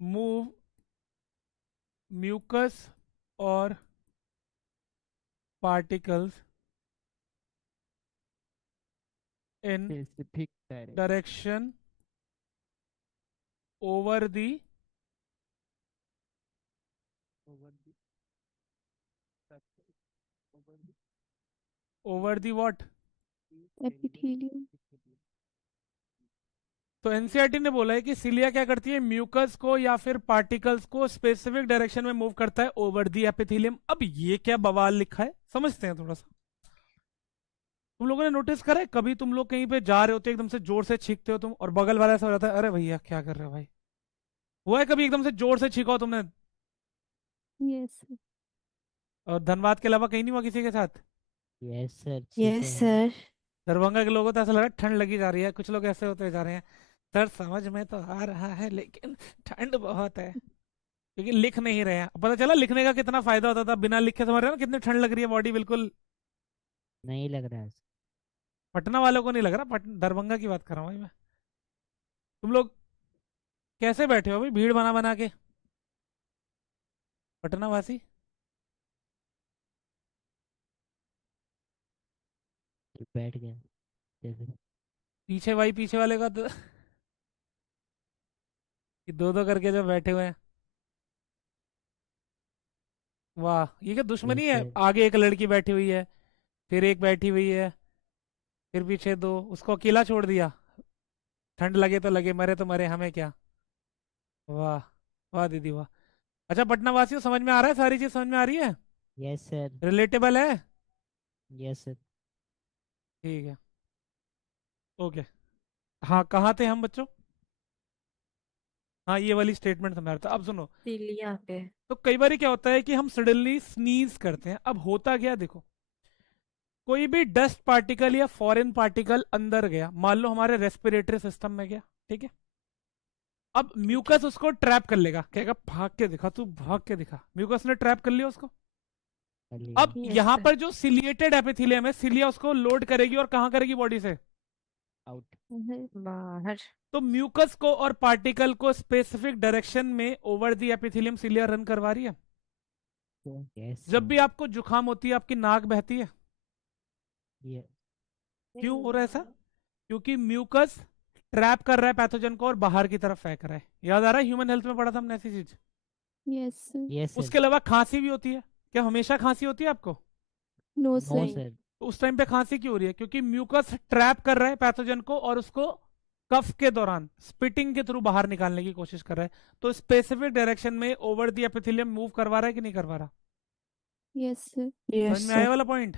मूव म्यूकस और particles in Specific direction. Direction over the Over the surface. Over the over the what? Epithelium. तो एनसीईआरटी ने बोला है कि सिलिया क्या करती है? म्यूकस को या फिर पार्टिकल्स को स्पेसिफिक डायरेक्शन में मूव करता है ओवर दी एपिथेलियम। अब ये क्या बवाल लिखा है, समझते हैं थोड़ा सा। तुम लोगों ने नोटिस करा है कभी तुम लोग कहीं पे जा रहे होते एकदम से जोर से छींकते हो तुम, और बगल वाला ऐसा हो जाता है, अरे भैया क्या कर रहे हो भाई? हुआ है कभी एकदम से जोर से छींका हो तुमने? Yes, sir. और धनबाद के अलावा कहीं नहीं हुआ किसी के साथ? Yes, sir. Yes, ठीक है। sir. दरभंगा के लोगों को तो ऐसा लग रहा है ठंड लगी जा रही है, कुछ लोग ऐसे होते जा रहे हैं, सर समझ में तो आ रहा है लेकिन ठंड बहुत है, क्योंकि लिख नहीं रहे हैं। पता चला लिखने का कितना फायदा होता था, बिना लिखे समझ रहे हो ना कितनी ठंड लग रही है, बॉडी बिल्कुल। नहीं लग रहा है। पटना वालों को नहीं लग रहा, दरभंगा की बात कर रहा हूँ भाई मैं। तुम लोग कैसे बैठे हो भाई भीड़ बना बना के, पटना वासी? बैठ गया जैसे। पीछे भाई पीछे वाले का तो दो दो करके जो बैठे हुए हैं, वाह ये क्या दुश्मनी है? Yes, sir. आगे एक लड़की बैठी हुई है, फिर एक बैठी हुई है, फिर पीछे दो, उसको अकेला छोड़ दिया। ठंड लगे तो लगे, मरे तो मरे, हमें क्या। वाह वाह दीदी वाह। अच्छा पटना वासियों समझ में आ रहा है, सारी चीज समझ में आ रही है, Yes, sir. रिलेटेबल है? Yes, sir. ठीक है, ओके। हाँ कहाँ थे हम बच्चों? हाँ ये वाली स्टेटमेंट समझ रहा था। अब सुनो, Cilia पे. तो कई बार क्या होता है कि हम सडनली स्नीज करते हैं। अब होता क्या, देखो कोई भी डस्ट पार्टिकल या फॉरेन पार्टिकल अंदर गया, मान लो हमारे रेस्पिरेटरी सिस्टम में गया, ठीक है? अब म्यूकस उसको ट्रैप कर लेगा, कहेगा भाग के दिखा, तू भाग के दिखा। म्यूकस ने ट्रैप कर लिया उसको। कर लिया। अब Yes, यहाँ sir. पर जो सिलिएटेड एपिथेलियम है, सिलिया उसको लोड करेगी और कहाँ करेगी? बॉडी से आउट। बाहर. तो म्यूकस को और पार्टिकल को स्पेसिफिक डायरेक्शन में over the epithelium cilia run करवा रही है। यस जब भी आपको जुकाम होती है आपकी नाक बहती है, ये क्यों हो रहा है ऐसा? क्योंकि म्यूकस ट्रैप कर रहा है पैथोजन को और बाहर की तरफ फेंक रहा है। याद आ रहा है, ह्यूमन हेल्थ में पढ़ा था हमने ऐसी चीज। Yes, sir. Yes sir. उसके अलावा खांसी भी होती है। क्या हमेशा खांसी होती है आपको? No, no sir. सर। तो उस टाइम पे खांसी क्यों हो रही है? क्योंकि म्यूकस ट्रैप कर रहा है पैथोजन को और उसको कफ के दौरान स्पिटिंग के थ्रू बाहर निकालने की कोशिश कर रहा है। तो स्पेसिफिक डायरेक्शन में ओवर द एपिथेलियम मूव करवा रहा है कि नहीं करवा रहा? Yes, sir. Yes, समझ में आया sir. वाला पॉइंट?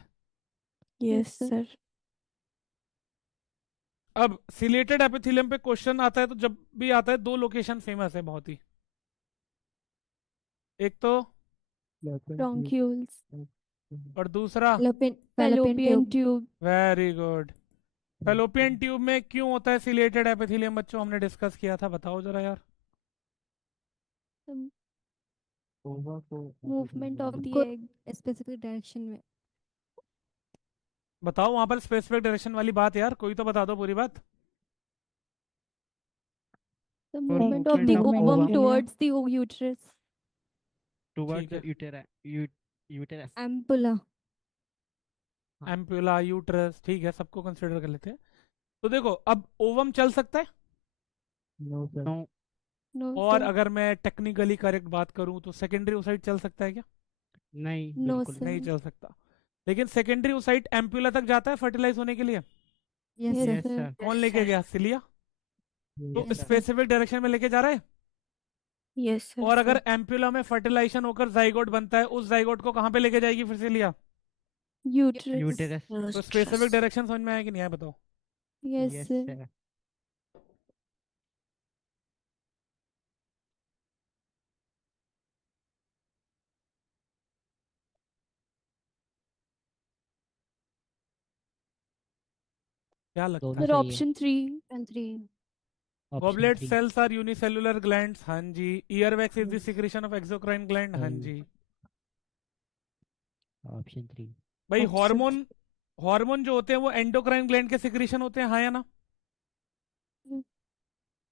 Yes, sir. sir. अब सिलेटेड एपिथेलियम पे क्वेश्चन आता है, तो जब भी आता है दो लोकेशन फेमस है बहुत ही। एक तो Bronchioles. और दूसरा Fallopian tube. Very good. Fallopian tube में क्यों होता है सिलेटेड एपिथेलियम बच्चों, हमने डिस्कस किया था, बताओ जरा यार। Movement of the egg specific direction में. बताओ वहां पर स्पेसिफिक डायरेक्शन वाली बात यार, कोई तो बता दो पूरी बात। The movement of the ovum towards the uterus. towards ठीक the है। uterus. Ampulla. एम्प्यूला, यूट्रस, ठीक है, सबको कंसिडर कर लेते हैं। तो देखो अब ओवम चल सकता है, No, sir. No. No, और sir. अगर मैं टेक्निकली करेक्ट बात करूं तो सेकेंडरी ओसाइट चल सकता है क्या? नहीं, No, बिल्कुल sir. नहीं चल सकता। लेकिन सेकेंडरी ओसाइट एम्प्यूला तक जाता है फर्टिलाइज होने के लिए। Yes, Yes, sir. sir. कौन लेके गया? सिलिया। तो Yes, sir. स्पेसिफिक डायरेक्शन में लेके जा रहा है। Yes, sir. और अगर एम्प्यूला में फर्टिलाइजेशन होकर जाइगोट बनता है, उस जाइगोट को कहाँ पे लेके जाएगी फिर सिलिया? Uterus. Uterus. तो स्पेसिफिक डायरेक्शन समझ में आया कि नहीं आया बताओ। Yes, Yes, sir. sir. क्या लगता दोनों है? Sir, सही है। option 3 and 3. Option goblet 3. Cells are unicellular glands, हाँ जी। Earwax is the secretion of exocrine gland, हाँ जी। Option 3. भाई Option हार्मोन, हार्मोन जो होते हैं वो एंडोक्राइन ग्लैंड के सिक्रीशन होते हैं, हाँ या ना? Hmm.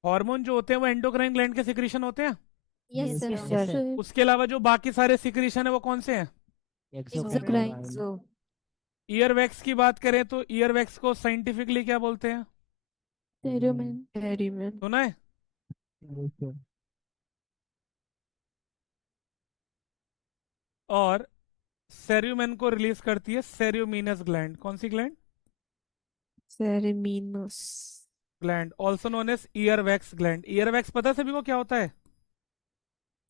हार्मोन जो होते हैं वो एंडोक्राइन ग्लैंड के सिक्रीशन होते हैं। Yes, Yes, sir. Yes, sir. sir. उसके अलावा जो बाकी सारे सिक्रीशन है वो कौन से हैं? Exocrine. Exocrine. So, ईयरवैक्स की बात करें तो ईयरवैक्स को साइंटिफिकली क्या बोलते हैं? Cerumen. Cerumen. सुना है? Yes, sir. और सेरुमेन को रिलीज करती है सेरुमिनस ग्लैंड। कौन सी gland? Ceruminous. Gland, also known as earwax gland. Earwax पता है सभी को क्या होता है?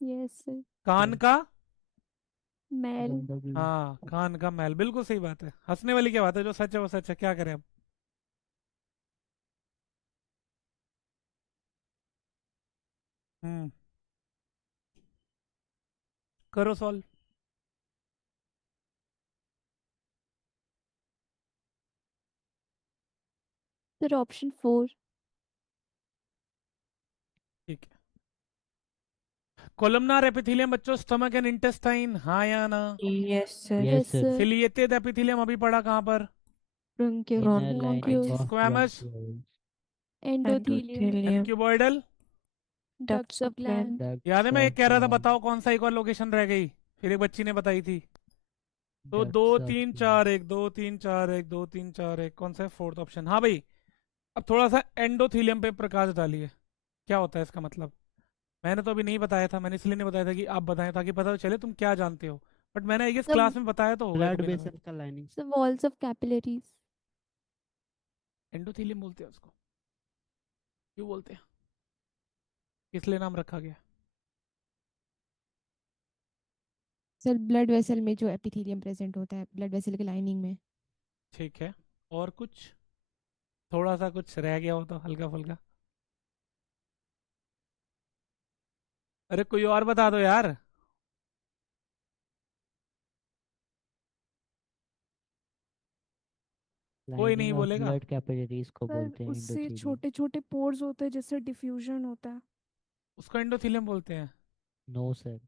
Yes, sir. कान का, Male. गंदगी. हाँ कान का मैल, बिल्कुल सही बात है। हंसने वाली क्या बात है, जो सच है वो सच है, क्या करें अब। हम्म, करो सॉल्व। Sir, option 4. ठीक है। कोलमनार एपिथेलियम बच्चों, स्टमक एंड इंटेस्टाइन, हाँ या ना? Yes, sir. Yes, Yes, sir. sir. Ciliated epithelium अभी पढ़ा कहाँ पर? Bronchial. Inner lining Bronchioles. of Squamous. bronchioles. Endothelium. Endothelium. Cuboidal. Ducts of gland. Ducts याद है मैं of एक कह रहा था, gland. बताओ कौन सा एक और लोकेशन रह गई, फिर एक बच्ची ने बताई थी। तो Ducts 2 of 3 gland. 4 1, 2 3 4 1, 2 3 4 1, कौन सा है फोर्थ ऑप्शन? हाँ भाई। अब थोड़ा सा एंडोथीलियम पे प्रकाश डालिए, क्या होता है इसका मतलब। मैंने तो अभी नहीं बताया था, मैंने इसलिए नहीं बताया था कि आप बताएं ताकि पता चले तुम क्या जानते हो, बट मैंने आई गेस सब- क्लास में बताया तो होगा Blood कभी ना कभी। vessel का lining. The walls of capillaries. Endothelium बोलते हैं उसको, क्यों बोलते हैं, इसलिए नाम रखा गया। सर ब्लड वेसल में जो एपिथेलियम प्रेजेंट होता है ब्लड वेसल के लाइनिंग में। ठीक है, और कुछ थोड़ा सा कुछ रह गया हो तो हल्का फुल्का। अरे कोई और बता दो यार। कोई Lining नहीं of बोलेगा। blood capillaries को सर बोलते हैं उससे endothelium. छोटे छोटे पोर्स होते हैं जिससे डिफ्यूजन होता है। उसको एंडोथीलियम बोलते हैं। No, sir.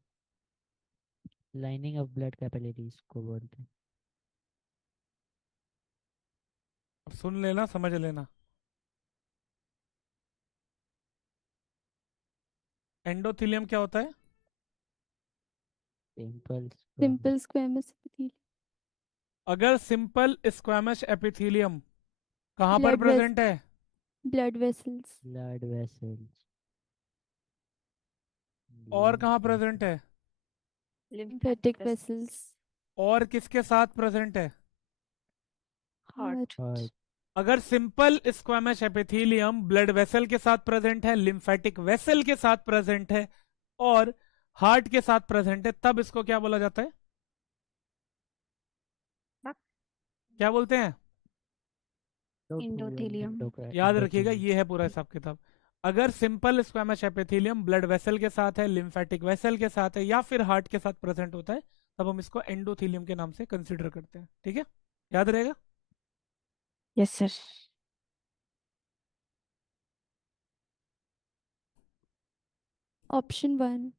Lining of blood capillaries को बोलते हैं. अब सुन लेना, समझ लेना। एंडोथीलियम क्या होता है? Pimples. Simple squamous epithelium. अगर सिंपल स्क्वैमस एपिथेलियम कहाँ पर Blood प्रेजेंट है? Blood vessels. Blood vessels. और कहाँ प्रेजेंट है? Lymphatic vessels. और किसके साथ प्रेजेंट है? Heart. Heart. अगर simple squamous epithelium blood vessel के साथ प्रेजेंट है, लिम्फेटिक वेसल के साथ प्रेजेंट है और हार्ट के साथ प्रेजेंट है, तब इसको क्या बोला जाता है? क्या बोलते हैं? Endothelium. याद रखिएगा, ये है पूरा हिसाब किताब। अगर simple squamous epithelium blood vessel के साथ है, लिम्फेटिक वेसल के साथ है, या फिर हार्ट के साथ प्रेजेंट होता है, तब हम इसको एंडोथेलियम के नाम से कंसीडर करते हैं। ठीक है, याद रहेगा। Yes, sir. ऑप्शन 1।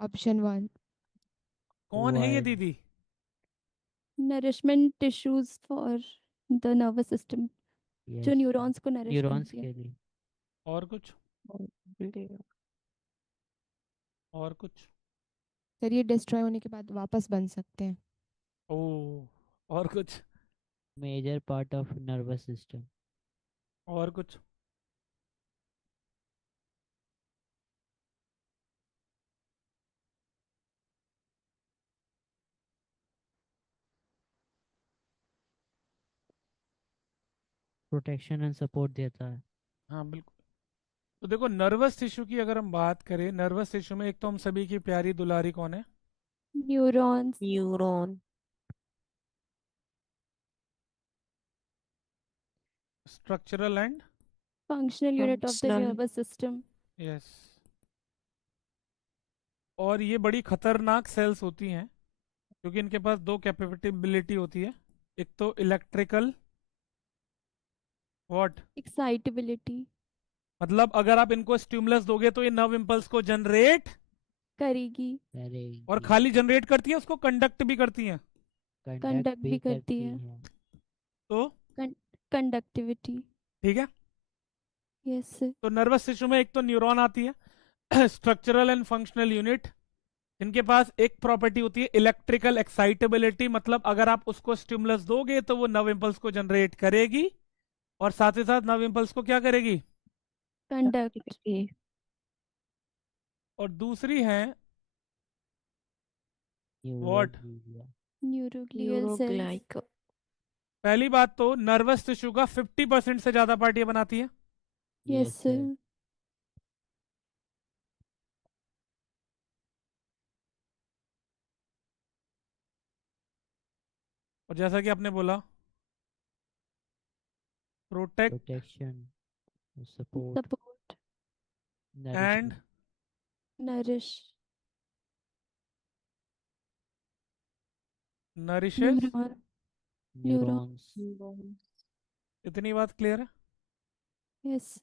ऑप्शन 1। कौन है ये Word. दीदी? Nourishment tissues for the nervous system, जो Yes. न्यूरॉन्स को नरिश न्यूरॉन्स करती है। के लिए। और कुछ? और कुछ? सर ये डिस्ट्रॉय होने के बाद वापस बन सकते हैं। ओ, और कुछ? Major part of nervous system. और कुछ? प्रोटेक्शन एंड सपोर्ट देता है। हाँ बिल्कुल। तो देखो, नर्वस टिश्यू की अगर हम बात करें, नर्वस टिश्यू में एक तो हम सभी की प्यारी दुलारी कौन है? Neurons. Neuron. Structural and functional unit of the Functional. Nervous system. Yes. और ये बड़ी खतरनाक सेल्स होती हैं, क्योंकि इनके पास दो कैपेबिलिटी होती है। एक तो इलेक्ट्रिकल, व्हाट एक्साइटेबिलिटी मतलब अगर आप इनको स्टिमुलस दोगे तो ये नर्व इम्पल्स को जनरेट, करेगी, अरे और खाली जनरेट करती है, उसको कंडक्ट भी करती हैं। कंडक्ट भी करती है। है। तो कंडक्टिविटी। ठीक है। यस। तो नर्वस टिश्यू में एक तो न्यूरॉन आती है, स्ट्रक्चरल एंड फंक्शनल यूनिट। इनके पास एक प्रॉपर्टी होती है इलेक्ट्रिकल एक्साइटेबिलिटी, मतलब अगर आप उसको स्टिमुलस दोगे तो वो नर्व इम्पल्स को जनरेट करेगी, और साथ ही साथ नर्व इम्पल्स को क्या करेगी? कंडक्ट। Activity. और दूसरी है what? Neuroglia. Neuroglial sales. Neuroglyco. पहली बात तो नर्वस टिश्यू का 50% से ज्यादा पार्ट ये बनाती है। Yes sir. और जैसा कि आपने बोला, protect protection, support, support, and nourishment. Nourish, nourishes. Neuron. Neurons. Neurons. इतनी बात क्लियर है? यस।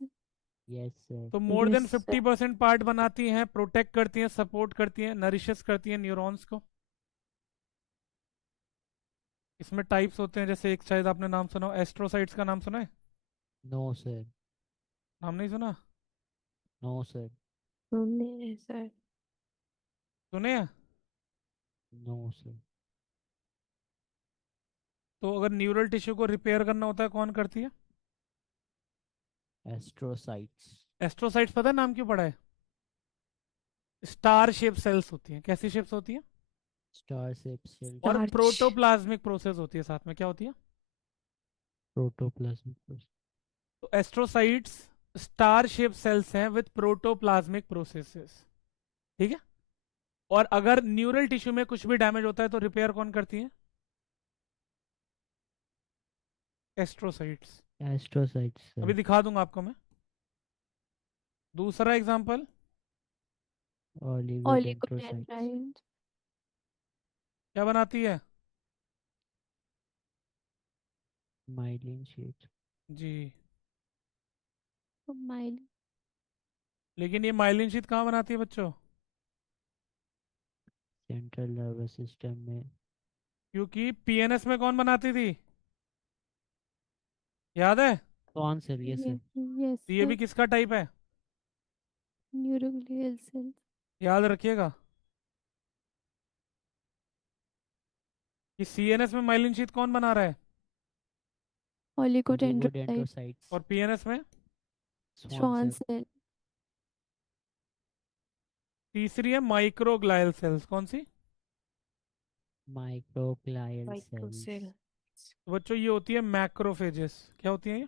Yes sir. तो more than Yes, sir. 50% part बनाती हैं, प्रोटेक्ट करती हैं, सपोर्ट करती हैं, नरिशेस करती हैं न्यूरॉन्स को। इसमें टाइप्स होते हैं, जैसे एक शायद आपने नाम सुना हो, एस्ट्रोसाइट्स का नाम सुना है? No sir. नाम नहीं सुना? No sir. Yes, sir. सुने हैं? No sir. तो अगर न्यूरल टिश्यू को रिपेयर करना होता है, कौन करती है? एस्ट्रोसाइट्स। एस्ट्रोसाइट्स पता है नाम क्यों पड़ा है? स्टार शेप सेल्स होती हैं। कैसी शेप्स होती हैं? Star shape cell. और Starch. प्रोटोप्लाज्मिक प्रोसेस होती है साथ में। क्या होती है? प्रोटोप्लाज्मिक। तो एस्ट्रोसाइट्स स्टार शेप सेल्स हैं विद प्रोटोप्लाज्मिक प्रोसेसेस। ठीक है। और अगर न्यूरल टिश्यू में कुछ भी डैमेज होता है तो रिपेयर कौन करती है? एस्ट्रोसाइट्स। एस्ट्रोसाइट्स अभी सर। दिखा दूंगा आपको मैं। दूसरा एग्जांपल, ओलिगोडेंड्रोसाइट्स। ओलिगोडेंड्राइट। क्या बनाती है? Myelin sheath. जी। माइल। लेकिन ये माइलिन शीट कहाँ बनाती है बच्चों? सेंट्रल नर्वस सिस्टम में। क्योंकि पीएनएस में कौन बनाती थी? याद है? कौन सर? ये सर। यस तो ये भी किसका टाइप है? Neuroglial sales. याद रखिएगा कि सीएनएस में माइलिन शीट कौन बना रहा है, ओलिगोडेंड्रोसाइट। ओलिगोडेंड्रोसाइट्स। और पीएनएस में? श्वान स्वान सेल। सेल। तीसरी है माइक्रोग्लायल सेल्स। कौन सी? Microglial cells. Microcell. तो बच्चों ये होती है मैक्रोफेजेस। क्या होती है ये?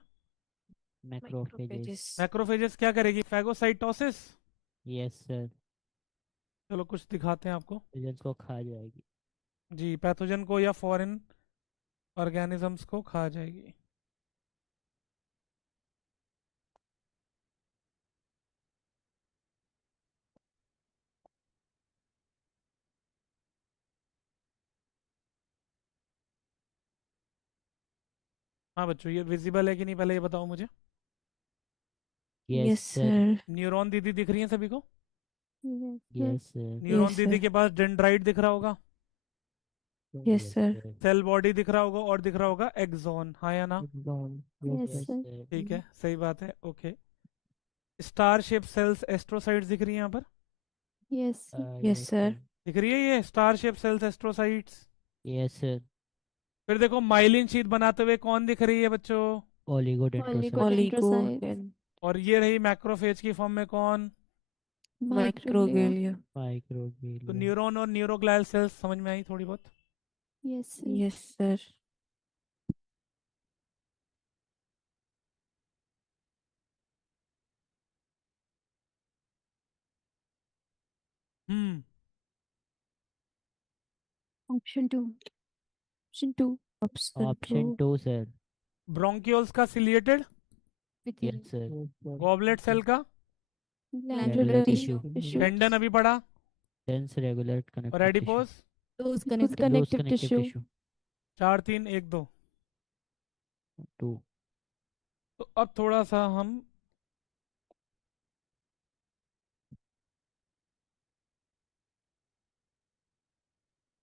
मैक्रोफेजेस। Macrophages. मैक्रोफेजेस क्या करेगी? फैगोसाइटोसिस। Yes sir. चलो कुछ दिखाते हैं आपको। विजन को खा जाएगी। जी, पैथोजन को या फॉरेन ऑर्गेनिजम्स को खा जाएगी। हाँ बच्चों, ये विजिबल है कि नहीं पहले ये बताओ मुझे। Yes yes sir. Sir. Neuron दीदी दिख रही है सभी को? Yes, sir. Yes sir. Neuron yes दीदी सर। के पास डेंड्राइट दिख रहा होगा, यस सर। सेल बॉडी दिख रहा होगा, और दिख रहा होगा एक्सॉन, हाँ या ना? Yes, yes sir. सर। ठीक है, सही बात है, okay. Star shape sales astrocytes दिख रही है यहाँ पर? Yes, sir. Yes sir. दिख रही है ये star shape sales astrocytes? Yes sir. फिर देखो माइलिन शीट बनाते हुए कौन दिख रही है बच्चों? ओलिगोडेंड्रोसाइट। Oligodendrocytes. और ये रही मैक्रोफेज की फॉर्म में कौन? Microglia. माइक्रोग्लिया। तो माइक्रोग्लिया। न्यूरॉन और न्यूरोग्लायल सेल्स समझ में आई थोड़ी बहुत? Yes, sir. Yes sir. हम्म। Option 2. Option 2. ऑप्शन 2 सर। ब्रोंकियोल्स का ciliated? Within. Yes sir. Goblet cell का? Glandular tissue. tissue. टेंडन अभी पड़ा? सेंस रेगुलर और connective tissue. Adipose? Those loose connective connective tissue. Tissue. 4 3 1 2। 2। तो अब थोड़ा सा हम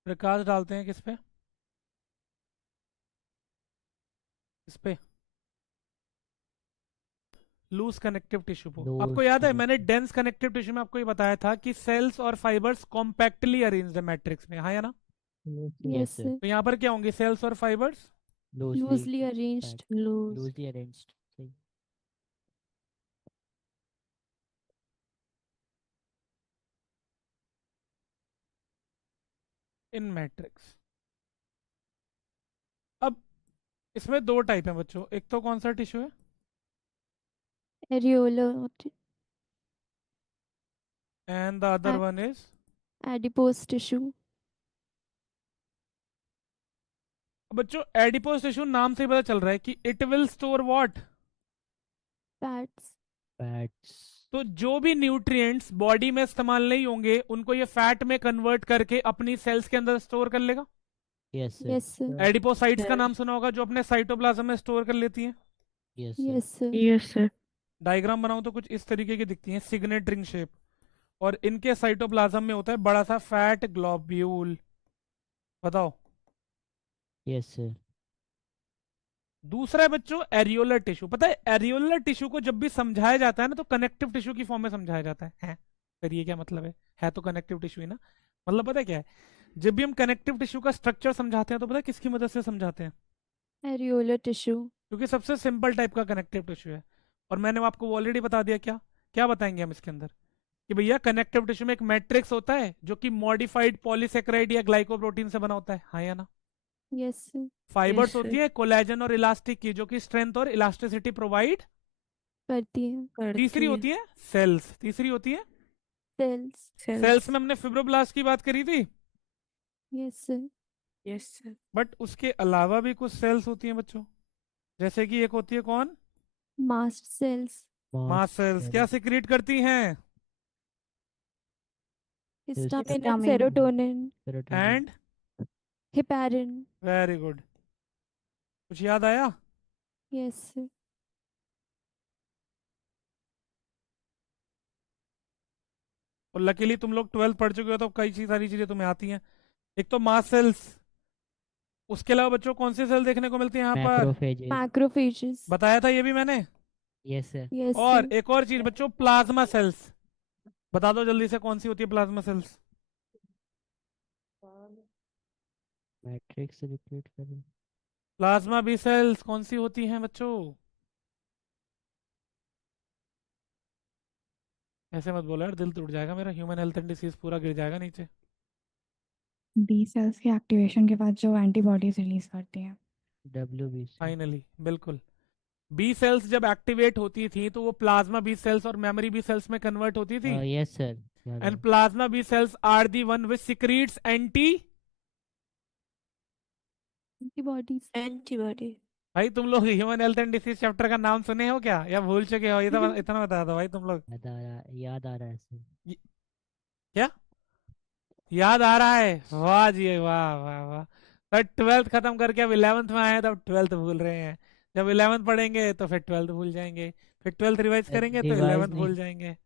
प्रकाश डालते हैं किस पे? इस पे लूज कनेक्टिव टिश्यू को। आपको याद है मैंने डेंस कनेक्टिव टिश्यू में आपको ये बताया था कि सेल्स और फाइबर्स कॉम्पैक्टली अरेंज्ड है मैट्रिक्स में, हाँ या ना? Yes, sir. तो यहाँ पर क्या होंगे सेल्स और fibres? Loosely arranged. Loosely arranged. सही। इन मैट्रिक्स। अब इसमें दो टाइप है बच्चों, एक तो कौन सा टिश्यू है? Areolar. And the other one is? Adipose tissue. बच्चों एडिपोस टिश्यू नाम से ही पता चल रहा है कि it will store what? Fats. Fats. तो जो भी न्यूट्रिएंट्स बॉडी में इस्तेमाल नहीं होंगे उनको ये फैट में कन्वर्ट करके अपनी सेल्स के अंदर स्टोर कर लेगा। Yes sir. Yes, sir. Adipocytes का Yes. नाम सुना होगा, जो अपने साइटोप्लाज्म में स्टोर कर लेती हैं। Yes sir. Yes, sir. Yes sir. Diagram बनाऊं तो कुछ इस तरीके की दिखती हैं, सिग्नेट रिंग शेप, और इनके साइटोप्लाज्म में होता है बड़ा सा फैट ग्लोब्यूल। बताओ। Yes sir. दूसरा है बच्चों एरियोलर टिश्यू। पता है एरियोलर टिश्यू को जब भी समझाया जाता है ना तो कनेक्टिव टिश्यू की फॉर्म में समझाया जाता है? फिर ये क्या मतलब है तो कनेक्टिव टिश्यू ही ना। मतलब पता है क्या है, जब भी हम कनेक्टिव टिश्यू का स्ट्रक्चर समझाते हैं तो पता है किसकी मदद से समझाते हैं? Areolar tissue. क्योंकि सबसे सिंपल टाइप का कनेक्टिव टिश्यू है। और मैंने आपको ऑलरेडी बता दिया, क्या क्या बताएंगे हम इसके अंदर, कि भैया कनेक्टिव टिश्यू में एक मैट्रिक्स होता है जो कि मॉडिफाइड पॉलीसेकेराइड या ग्लाइकोप्रोटीन से बना होता है, हाँ या ना? Yes, sir. Fibres Yes, sir. होती है कोलेजन और इलास्टिक की, जो कि स्ट्रेंथ और इलास्टिसिटी प्रोवाइड। करती है. तीसरी होती है सेल्स। तीसरी होती है Cells. सेल्स में हमने फिब्रोब्लास्ट की बात करी थी, Yes, sir. Yes sir. But उसके अलावा भी कुछ सेल्स होती हैं बच्चों, जैसे कि एक होती है कौन? Mast cells. Mast cells. क्या सिक्रीट करती हैं? Histamine and Histamine. serotonin. And Heparin. Very good. कुछ याद आया? Yes, sir. और लकीली तुम लोग 12th पढ़ चुके हो तो कई सारी चीजें तुम्हें आती हैं। एक तो मास्ट सेल्स, उसके अलावा बच्चों कौन सी सेल देखने को मिलती है यहाँ पर? मैक्रोफेजेस। Macrophages. बताया था ये भी मैंने। Yes sir. Yes, और sir. एक और चीज बच्चों, प्लाज्मा सेल्स। बता दो जल्दी से कौन सी होती है प्लाज्मा सेल्स? मैट्रिक्स से रिपीट करें। प्लाज्मा बी सेल्स कौन सी होती हैं बच्चों? ऐसे मत बोलो यार, दिल टूट जाएगा मेरा, ह्यूमन हेल्थ एंड डिसीज पूरा गिर जाएगा नीचे। बी सेल्स के एक्टिवेशन के बाद जो एंटीबॉडीज रिलीज करती हैं। WBC। फाइनली बिल्कुल, बी सेल्स जब एक्टिवेट होती थी तो वो प्लाज्मा बी सेल्स और मेमोरी बी सेल्स में कन्वर्ट होती थी। Yes sir. याद एंड है। Plasma B cells are the one which secretes anti. Antibodies. Antibody. भाई तुम लोग human health and disease chapter का नाम सुने हो क्या, या भूल चुके हो? ये तो इतना बता दो भाई तुम लोग। याद आ रहा है सर। क्या याद आ रहा है? वाह जी वाह वाह वाह। सर 12th खत्म करके अब 11th में आए, तब 12th भूल रहे हैं। जब 11th पढ़ेंगे तो फिर 12th भूल जाएंगे, फिर 12th रिवाइज करेंगे तो रिवाइज 11th नहीं, भूल जाएंगे।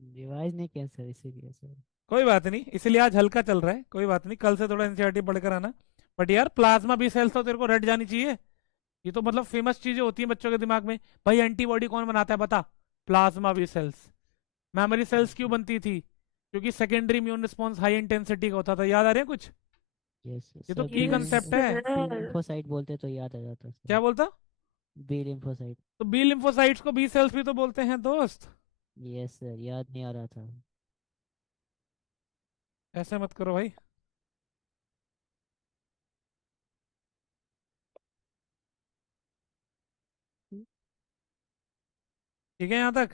रिवाइज नहीं किया सर, इसीलिए सर। कोई बात नहीं, इसलिए आज हल्का चल रहा है, कोई बात नहीं, कल से थोड़ा एनसीईआरटी पढ़कर आना। बट यार प्लाज्मा बी सेल्स तो तेरे को रट जानी चाहिए। ये तो मतलब फेमस चीजें होती हैं बच्चों के दिमाग में। भाई एंटीबॉडी कौन बनाता है बता? Plasma B cells. Memory cells क्यों बनती थी? क्योंकि secondary immune response high intensity का होता था। याद आ रहा है कुछ? यस ये तो सर, की Yes, कंसेप्ट है। sir. लिम्फोसाइट बोलते तो याद आ जाता क्या सर। बोलता? B lymphocyte. तो बी लिम्फोसाइट्स को बी सेल्स भी तो बोलते हैं दोस्त। यस सर, याद नहीं आ रहा था। ऐसे मत करो भाई। ठीक है यहाँ तक?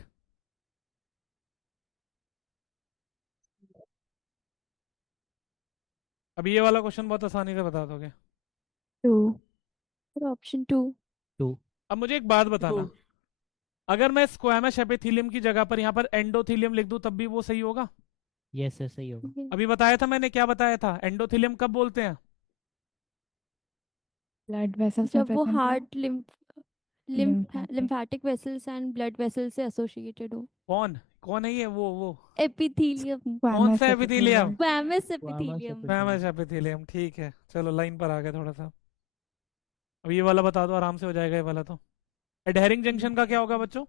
अब ये वाला क्वेश्चन बहुत आसानी से बता दोगे। 2. Sir option 2। 2। अब मुझे एक बात बताना, अगर मैं स्क्वैमस एपिथेलियम की जगह पर यहाँ पर एंडोथेलियम लिख दूं तब भी वो सही होगा? यस सर, सही होगा। अभी बताया था मैंने, क्या बताया था? एंडोथेलियम कब बोलते हैं? ब्लड वेसल्स में जब वो प्रेजेंट हो, heart lymphatic। Lymphatic vessels and blood vessels से एसोसिएटेड हो। कौन कौन है ये? वो एपिथेलियम, कौन Squamous सा epithelium? epithelium। Squamous Squamous epithelium. Squamous epithelium, ठीक है चलो लाइन पर आ गए थोड़ा सा। अब ये वाला बता दो, आराम से हो जाएगा ये वाला तो। एडहेरिंग जंक्शन का क्या होगा बच्चों?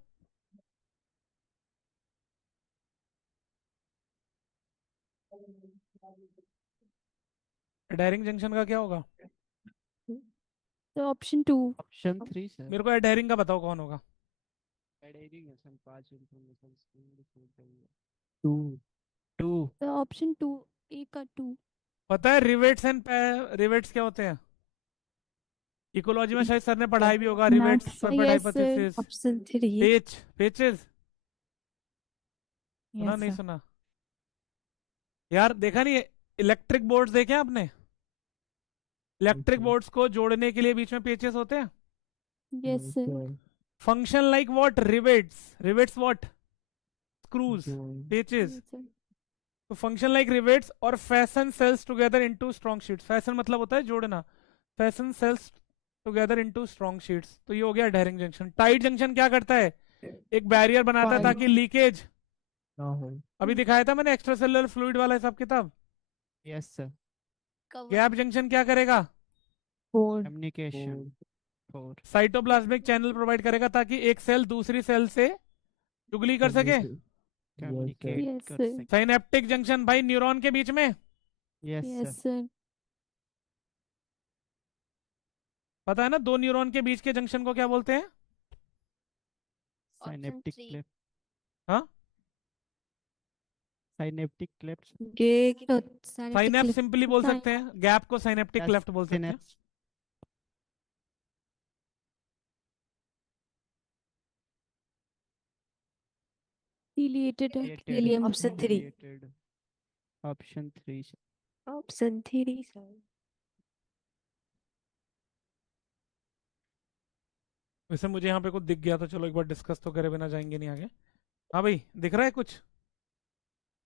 एडहेरिंग जंक्शन का क्या होगा? तो ऑप्शन 2। Option 3 sir. मेरे को एडहेरिंग का बताओ कौन होगा। टू। टू। तो ऑप्शन 2, ए का 2। पता है रिवेट्स एंड रिवेट्स क्या होते हैं? इकोलॉजी में शायद सर ने पढ़ाई भी होगा, rivets, Nuts। Carpet Yes, sir. Hypothesis, Option 3. Patches. सुना Yes, नहीं sir। सुना? यार देखा नहीं? इलेक्ट्रिक बोर्ड्स देखे आपने? इलेक्ट्रिक बोर्ड्स को जोड़ने के लिए बीच में पेचेस होते हैं। Yes sir. Function like what? Rivets. Rivets what? Screws. पेचेस। तो फंक्शन लाइक रिवेट्स और fasten cells together into strong sheets. Fasten मतलब होता है जोड़ना, fasten cells together into strong sheets. तो ये हो गया एडहेरिंग जंक्शन। टाइट जंक्शन क्या करता है? एक बैरियर बनाता है ताकि लीकेज। अभी दिखाया था मैंने एक्स्ट्रा सेलुलर फ्लूइड वाला हिसाब किताब। Yes sir. गैप जंक्शन क्या करेगा? Board। Communication. 4। Cytoplasmic channel provide करेगा ताकि एक सेल दूसरी सेल से चुगली कर सके। कम्युनिकेट Yes, कर sir। सकते। साइनेप्टिक जंक्शन भाई न्यूरॉन के बीच में। Yes yes sir. सर। पता है ना, दो न्यूरॉन के बीच के जंक्शन को क्या बोलते हैं? साइनेप्टिक 3। क्लेफ्ट। हाँ, साइनेप्टिक क्लेफ्ट। Gay. तो साइनेप्स सिंपली बोल सकते हैं, गैप को साइनेप्टिक क्लेफ्ट बोल सकते हैं। Synapse. Deleted epithelium। Option 3. Option 3 sir. Option 3, sir. वैसे मुझे यहाँ पे कुछ दिख गया तो चलो एक बार डिस्कस तो करे बिना जाएंगे नहीं आगे। हाँ भाई, दिख रहा है कुछ?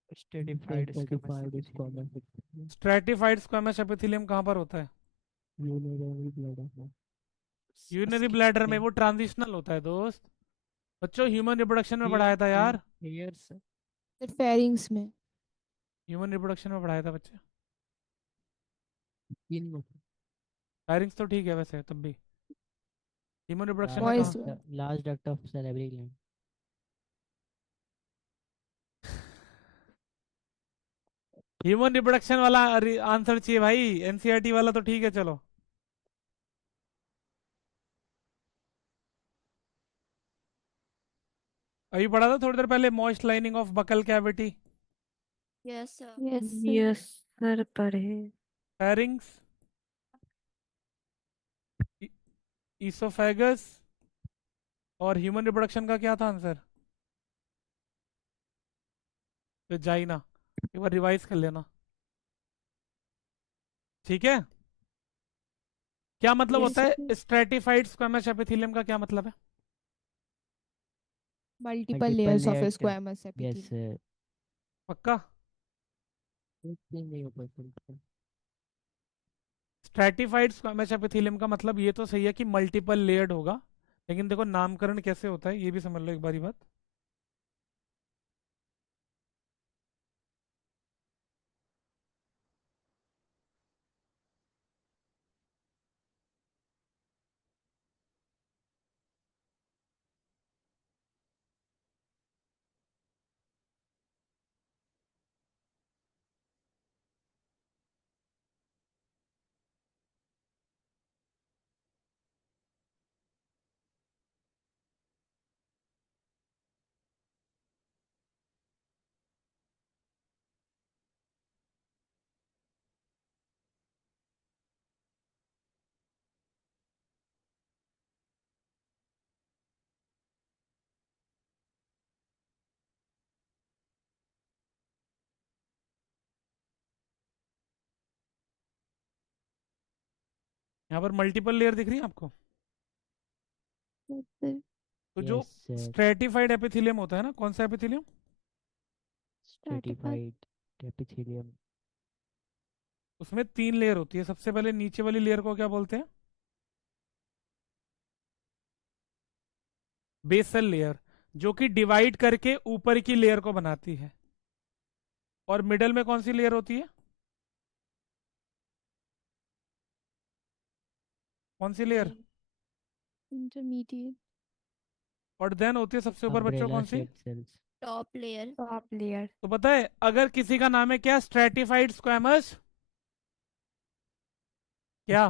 स्ट्रेटिफाइड स्ट्रेटिफाइड स्क्वैमस एपिथेलियम कहाँ पर होता है? यूरिनरी ब्लैडर में। वो ट्रांजिशनल होता है दोस्त। बच्चों ह्यूमन रिप्रोडक्शन में पढ़ाया था यार। ईयर्स। सर फेरिंग्स में। ह्यूमन रिप्रोडक्शन में पढ़ाया था बच्चे। 3 में। फायरिंग्स तो ठीक है वैसे तब भी। ह्यूमन रिप्रोडक्शन में Voice कहाँ? में। Last duct of cerebral gland. Human reproduction वाला आंसर चाहिए भाई, एनसीईआरटी वाला तो ठीक है चलो। अभी पढ़ा था थोड़ी देर पहले, moist lining of buccal cavity. Yes sir. Yes sir. Yes, sir. पढ़े. फेरिंग्स, ईसोफेगस और ह्यूमन रिप्रोडक्शन का क्या था आंसर? वेजाइना। एक बार रिवाइज कर लेना, ठीक है? क्या मतलब Yes, होता है sir. स्ट्रेटिफाइड स्क्वैमस एपिथेलियम का? क्या मतलब है? Multiple layers of a layers, squamous yes epithelium। Sir. पक्का? स्ट्रैटिफाइड स्क्वैमस एपिथेलियम का मतलब ये तो सही है कि मल्टीपल लेयर्ड होगा, लेकिन देखो नामकरण कैसे होता है ये भी समझ लो एक बारी बात। यहाँ पर मल्टीपल लेयर दिख रही है आपको? Yes, sir. तो जो यस सर। स्ट्रेटिफाइड एपिथेलियम होता है ना, कौन सा एपिथेलियम? Stratified. Stratified epithelium. उसमें 3 लेयर होती है। सबसे पहले नीचे वाली लेयर को क्या बोलते हैं? बेसल लेयर, जो कि डिवाइड करके ऊपर की लेयर को बनाती है। और मिडल में कौन सी लेयर होती है? कौन सी लेयर? Intermediate. और देन होती है सबसे ऊपर बच्चों अम्ब्रेला कौन सी? Shape cells. Top layer. Top layer. तो पता है अगर किसी का नाम है क्या? स्ट्रेटिफाइड स्क्वैमस क्या?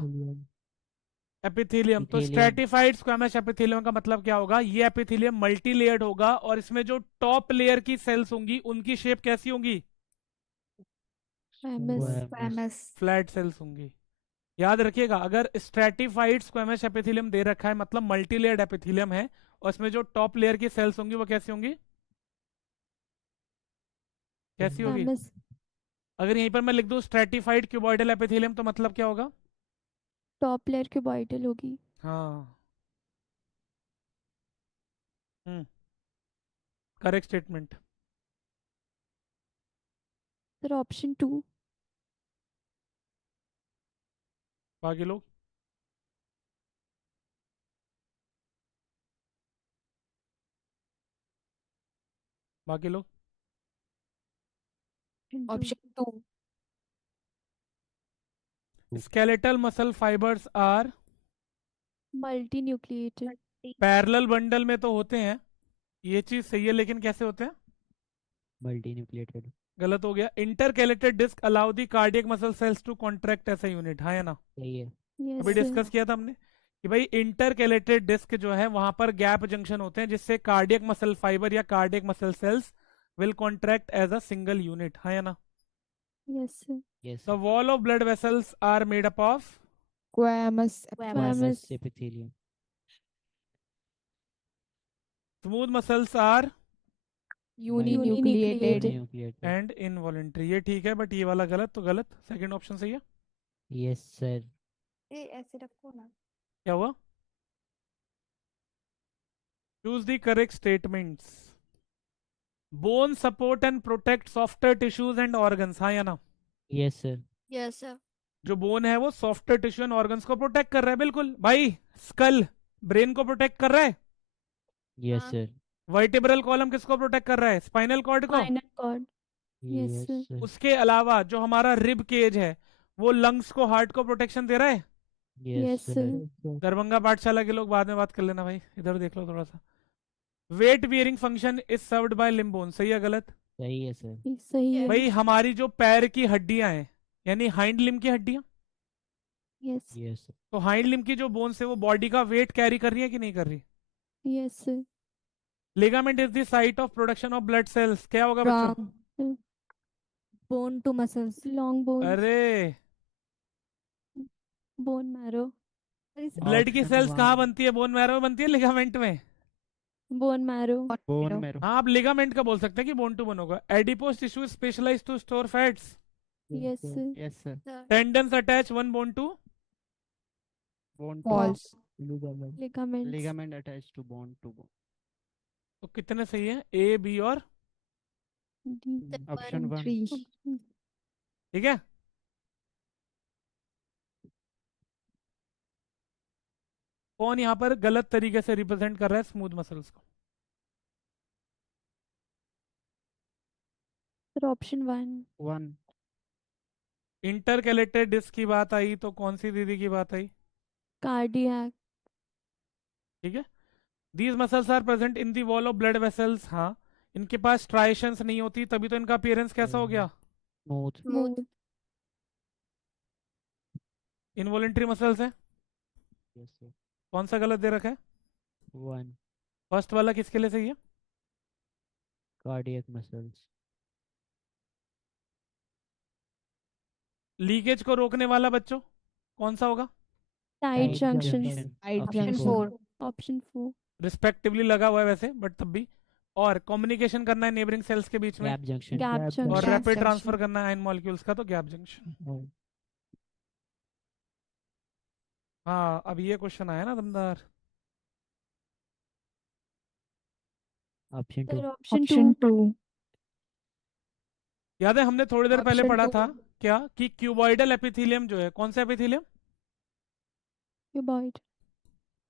एपिथेलियम। तो Epithelium। स्ट्रेटिफाइड स्क्वैमस एपिथेलियम का मतलब क्या होगा? ये एपिथेलियम मल्टी लेयर्ड होगा और इसमें जो टॉप लेयर की सेल्स होंगी उनकी शेप कैसी होंगी? Squamous. Squamous. फ्लैट सेल्स होंगी। याद रखिएगा, अगर स्ट्रेटिफाइड स्क्वैमस एपिथेलियम दे रखा है मतलब मल्टी लेयर्ड एपिथेलियम है, और इसमें जो टॉप लेयर की सेल्स होंगी वो कैसी होंगी? कैसी होगी? Squamous. अगर यहीं पर मैं लिख दूं स्ट्रेटिफाइड क्यूबॉइडल एपिथेलियम तो मतलब क्या होगा? टॉप लेयर क्यूबॉइडल होगी। हाँ, करेक्ट स्टेटमेंट। Sir option 2। बाकी लोग? बाकी लोग? Option 2। Skeletal muscle fibres are multinucleated. Parallel bundle में तो होते हैं, ये चीज सही है, लेकिन कैसे होते हैं? Multinucleated. गलत हो गया। Intercalated disc allow the cardiac muscle cells to contract as a unit. हाँ या ना? सही है। अभी यस डिस्कस किया था हमने कि भाई इंटरकैलेटेड डिस्क जो है वहां पर गैप जंक्शन होते हैं जिससे कार्डियक मसल फाइबर या cardiac muscle cells will contract as a single unit. हाँ या ना? Yes yes. The wall of blood vessels are made up of squamous. Squamous epithelium. Smooth muscles are uninucleated. Nucleated. And involuntary. ये ठीक है, but ये वाला गलत, तो गलत। सेकंड ऑप्शन सही है। Yes sir. ए ऐसे रखो ना। क्या हुआ? Choose the correct statements. Bone support and protect softer tissues and organs. हाँ या ना? Yes sir. Yes sir. जो बोन है वो सॉफ्टर टिश्यू एंड ऑर्गन्स को प्रोटेक्ट कर रहा है, बिल्कुल भाई। स्कल ब्रेन को प्रोटेक्ट कर रहा है। यस हाँ। सर। वर्टिब्रल कॉलम किसको प्रोटेक्ट कर रहा है? स्पाइनल कॉर्ड को। Spinal cord. Yes, yes sir. Sir. उसके अलावा जो हमारा रिब केज है वो लंग्स को, हार्ट को प्रोटेक्शन दे रहा है। Yes Yes, sir. sir. Darbhanga पाठशाला के लोग बाद में बात कर लेना भाई, इधर देख लो थोड़ा सा। Weight bearing function is served by limb bone. सही है गलत? सही है सर। सही है। भाई हमारी जो पैर की हड्डियां हैं यानी हाइंड लिम्ब की हड्डियां, यस यस सर। तो हाइंड लिम्ब की जो बोन्स है वो बॉडी का वेट कैरी कर रही है कि नहीं कर रही? Yes sir. Ligament is the site of production of blood cells. क्या होगा बच्चों? Bone to muscles. Long bone. अरे बोन मैरो। ब्लड की Option सेल्स कहाँ one। बनती है? बोन मैरो में बनती है, लिगामेंट में? Bone marrow. Bone marrow. हाँ, आप लिगामेंट का बोल सकते हैं कि बोन टू बोन होगा। Adipose tissue specialise to store fats. Yes sir. Yes sir. Tendons attach one bone to bone False. Ligament. Ligaments. Ligament attach to bone to bone. तो कितने सही है? ए, बी और ऑप्शन 1। थ्री। ठीक है। कौन यहाँ पर गलत तरीके से रिप्रेजेंट कर रहा है स्मूथ मसल्स को? Sir option 1। 1. इंटरकैलेटेड डिस्क की बात आई तो कौन सी दीदी की बात आई? कार्डियक। ठीक है, these muscles are present in the wall of blood vessels. हाँ, इनके पास स्ट्राइशंस नहीं होती, तभी तो इनका अपीयरेंस कैसा हो गया? Smooth. स्मूथ। इनवॉलेंट्री मसल्स है। Yes, sir. कौन सा गलत दे रखा है? 1. फर्स्ट वाला किसके लिए सही है? Cardiac muscles. लीकेज को रोकने वाला बच्चों कौन सा होगा? Tight Tight junction. junction. Tight option junction. 4। Option 4। Respectively लगा हुआ है वैसे, बट तब भी। और कम्युनिकेशन करना है नेबरिंग सेल्स के बीच में, Gap junction. गैप और जंक्शन। रैपिड ट्रांसफर करना है आयन मॉलिक्यूल्स का, तो गैप जंक्शन। Oh. हाँ, अब ये क्वेश्चन आया ना दमदार। Option 2. Sir option 2। याद है हमने थोड़ी देर पहले Option पढ़ा two. था क्या कि क्यूबॉइडल एपिथेलियम जो है, कौन सा एपिथेलियम? क्यूबॉइड।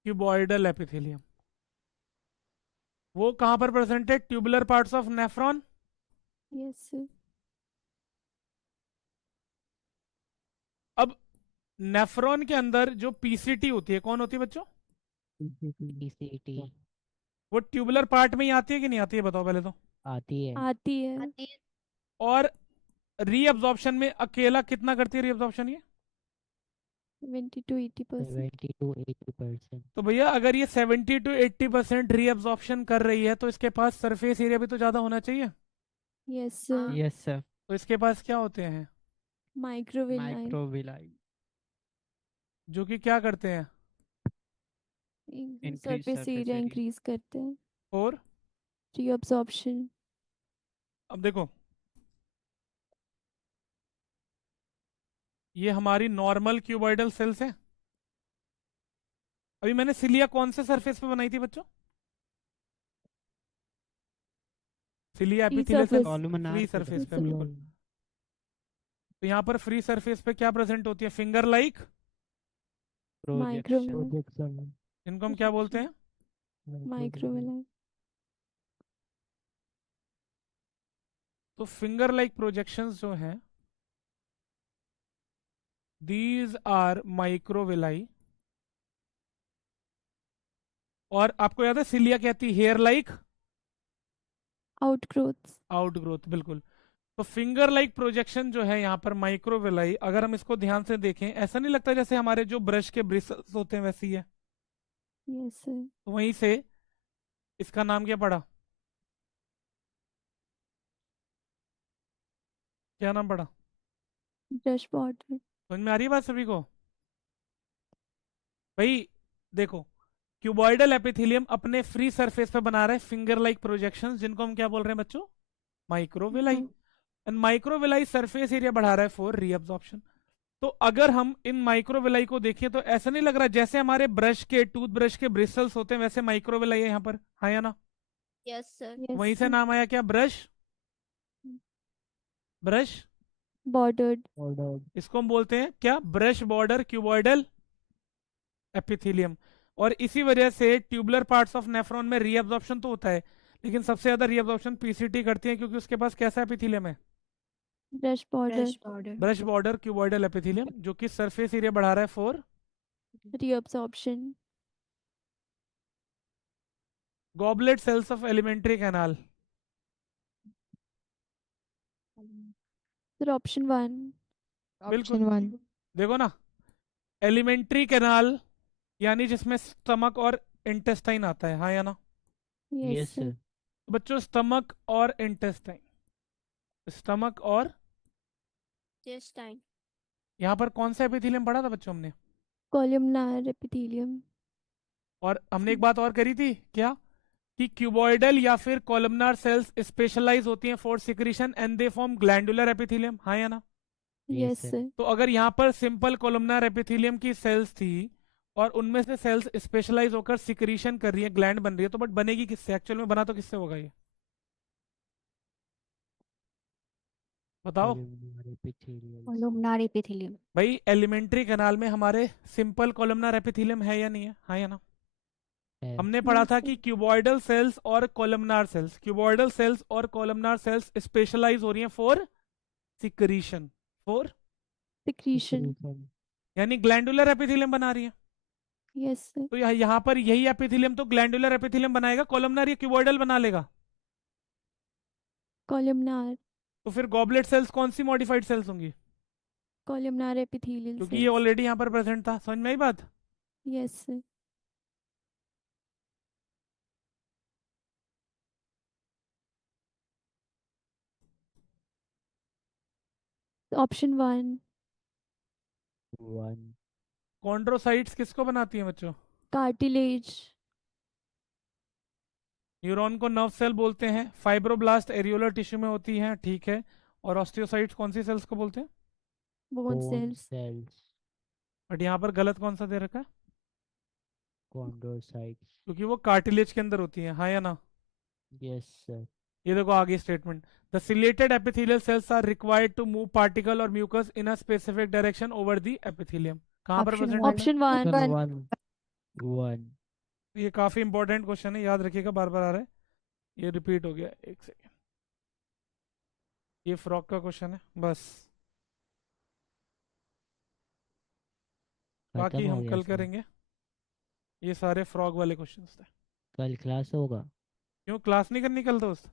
Cuboidal epithelium. वो कहाँ पर प्रेजेंट है? Tubular parts of nephron. Yes sir. अब नेफ्रॉन के अंदर जो पीसीटी होती है, कौन होती है बच्चों? PCT. वो ट्यूबुलर पार्ट में ही आती है कि नहीं आती है, बताओ पहले तो। आती है. आती है। और रीअब्जॉर्प्शन में अकेला कितना करती है रीअब्जॉर्प्शन ये? 70 to 80%। 70 to 80%. तो भैया अगर ये 70 to 80% रीअब्जॉर्प्शन कर रही है तो इसके पास सरफेस एरिया भी तो ज्यादा होना चाहिए। Yes sir. Yes, sir. तो इसके पास क्या होते हैं माइक्रोविलाइन। Microvilli. जो कि क्या करते हैं? Increase surface surface area area. Increase करते हैं। और रीअब्जॉर्प्शन। अब देखो, ये हमारी नॉर्मल क्यूबॉइडल सेल्स है। अभी मैंने सिलिया कौन से सरफेस पे बनाई थी बच्चों? Cilia Free epithelial surface. Columnar free surface पे, surface. बिल्कुल। तो यहाँ पर फ्री सरफेस पे क्या प्रेजेंट होती है? Finger like. Projection. Projection. इनको हम क्या बोलते हैं? माइक्रोविलाइन। तो फिंगर लाइक प्रोजेक्शंस जो हैं, दीज आर माइक्रोविलाई। और आपको याद है सिलिया कहती हेयर लाइक आउटग्रोथ। आउटग्रोथ, बिल्कुल। तो फिंगर लाइक प्रोजेक्शन जो है यहाँ पर माइक्रोविलाई, अगर हम इसको ध्यान से देखें, ऐसा नहीं लगता जैसे हमारे जो ब्रश के ब्रिसल्स होते हैं वैसी है? Yes sir. तो वहीं से इसका नाम क्या पड़ा? क्या नाम पड़ा? Brush border. समझ में आ रही है बात सभी को? भाई देखो, क्यूबॉइडल एपिथेलियम अपने फ्री सरफेस पे बना रहा है फिंगर लाइक प्रोजेक्शंस, जिनको हम क्या बोल रहे हैं बच्चों? Microvilli. And microvilli surface area बढ़ा रहा है फॉर रीअब्जॉर्प्शन। तो अगर हम इन माइक्रोविलाई को देखें तो ऐसा नहीं लग रहा जैसे हमारे ब्रश के टूथब्रश के ब्रिसल्स होते हैं वैसे माइक्रोविलाई है यहाँ पर, हाँ या ना? Yes sir. वहीं से नाम आया क्या? ब्रश। Brush, bordered. इसको हम बोलते हैं क्या? Brush border cuboidal epithelium. और इसी वजह से ट्यूबुलर पार्ट्स ऑफ नेफ्रॉन में रीअब्जॉर्प्शन तो होता है, लेकिन सबसे ज्यादा रीअब्जॉर्प्शन पीसीटी करती है, क्योंकि उसके पास कैसा एपिथेलियम है? Brush border. Brush border cuboidal epithelium, जो कि सरफेस एरिया बढ़ा रहा है for reabsorption. Goblet cells of alimentary canal. Sir option 1। बिल्कुल। Option 1. देखो ना, एलिमेंट्री कैनाल यानी जिसमें स्टमक और इंटेस्टाइन आता है, हाँ या ना? Yes Yes, sir. sir. तो बच्चों स्टमक और इंटेस्टाइन, स्टमक और यहाँ पर कौन सा एपिथेलियम पढ़ा था बच्चों हमने? Columnar epithelium. और हमने एक बात और करी थी क्या, कि क्यूबॉइडल या फिर कॉलमनार सेल्स स्पेशलाइज होती हैं for secretion and they form glandular epithelium, हाँ या ना? Yes, yes sir. सर। तो अगर यहाँ पर सिंपल कॉलमनार एपिथेलियम की सेल्स थी और उनमें से सेल्स स्पेशलाइज होकर सिक्रीशन कर रही है, ग्लैंड बन रही है, तो बट बनेगी किससे? एक्चुअल में बना तो किससे होगा ये? बताओ columnar epithelials. Columnar epithelium. भाई, एलिमेंट्री कैनाल में हमारे सिंपल कॉलमनार एपिथेलियम है या नहीं है? हाँ या ना? है। हमने पढ़ा Yes, था sir. कि क्यूबॉइडल सेल्स और कॉलमनार सेल्स स्पेशलाइज हो रही हैं for secretion, for Secretion. Secretion. यानी ग्लैंडुलर एपिथेलियम बना रही है। Yes, sir. तो यहाँ पर यही एपिथेलियम तो ग्लैंडुलर एपिथेलियम बनाएगा, कॉलमनार या क्यूबॉइडल बना लेगा। Columnar. तो फिर गॉबलेट सेल्स कौन सी मॉडिफाइड सेल्स होंगी? Columnar epithelial क्योंकि ये cells. ऑलरेडी यहाँ पर प्रेजेंट था। समझ में आई बात? Yes, sir. Option 1. 1. कॉन्ड्रोसाइट्स किसको बनाती हैं बच्चों? Cartilage. न्यूरॉन को नर्व सेल बोलते हैं। फाइब्रोब्लास्ट एरियोलर टिश्यू में होती हैं, ठीक है। और ऑस्टियोसाइट्स कौन सी सेल्स को बोलते हैं? Bone Bone cells. cells. But यहाँ पर गलत कौन सा दे रखा है? Chondrocytes. क्योंकि वो कार्टिलेज के अंदर होती है। हाँ या ना? Yes, sir. ये देखो आगे statement, the ciliated epithelial cells are required to move particle और mucus in a specific direction over the epithelium. कहाँ पर Option प्रेजेंट one. है? Option 1. Option 1. 1. ये काफी इंपॉर्टेंट क्वेश्चन है, याद रखिएगा, बार बार आ रहा है, ये रिपीट हो गया। एक सेकेंड, ये फ्रॉक का क्वेश्चन है बस, बाकी खत्म हो हम गया कल सर। करेंगे। ये सारे फ्रॉग वाले क्वेश्चंस थे। कल क्लास होगा? क्यों क्लास नहीं करनी कल दोस्त?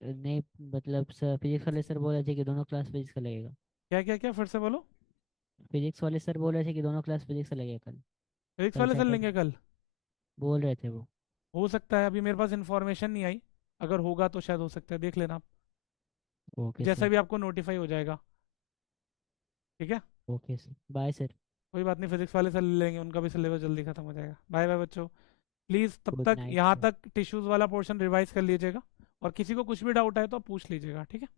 नहीं, मतलब सर फिजिक्स वाले सर बोल रहे थे कि दोनों क्लास फिजिक्स का लगेगा। क्या क्या क्या, फिर से बोलो। फिजिक्स वाले सर बोल रहे थे कि दोनों क्लास फिजिक्स का लगेगा कल। फिजिक्स कल वाले सर सैटरडे लेंगे कल? बोल रहे थे वो। हो सकता है, अभी मेरे पास इन्फॉर्मेशन नहीं आई, अगर होगा तो शायद हो सकता है, देख लेना आप, ओके जैसा सर। भी आपको नोटिफाई हो जाएगा। ठीक है, ओके सर, बाय सर। कोई बात नहीं, फिजिक्स वाले सर ले लेंगे, उनका भी सिलेबस जल्दी खत्म हो जाएगा। बाय बाय बच्चों, प्लीज़ तब गुड तक नाइट यहाँ सर। तक टिश्यूज़ वाला पोर्शन रिवाइज कर लीजिएगा, और किसी को कुछ भी डाउट आए तो आप पूछ लीजिएगा, ठीक है?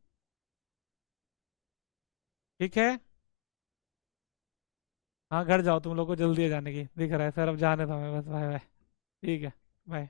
ठीक है, हाँ घर जाओ, तुम लोग को जल्दी है जाने की, दिख रहा है सर, अब जाने दो हमें बस। बाय बाय, ठीक है, बाय।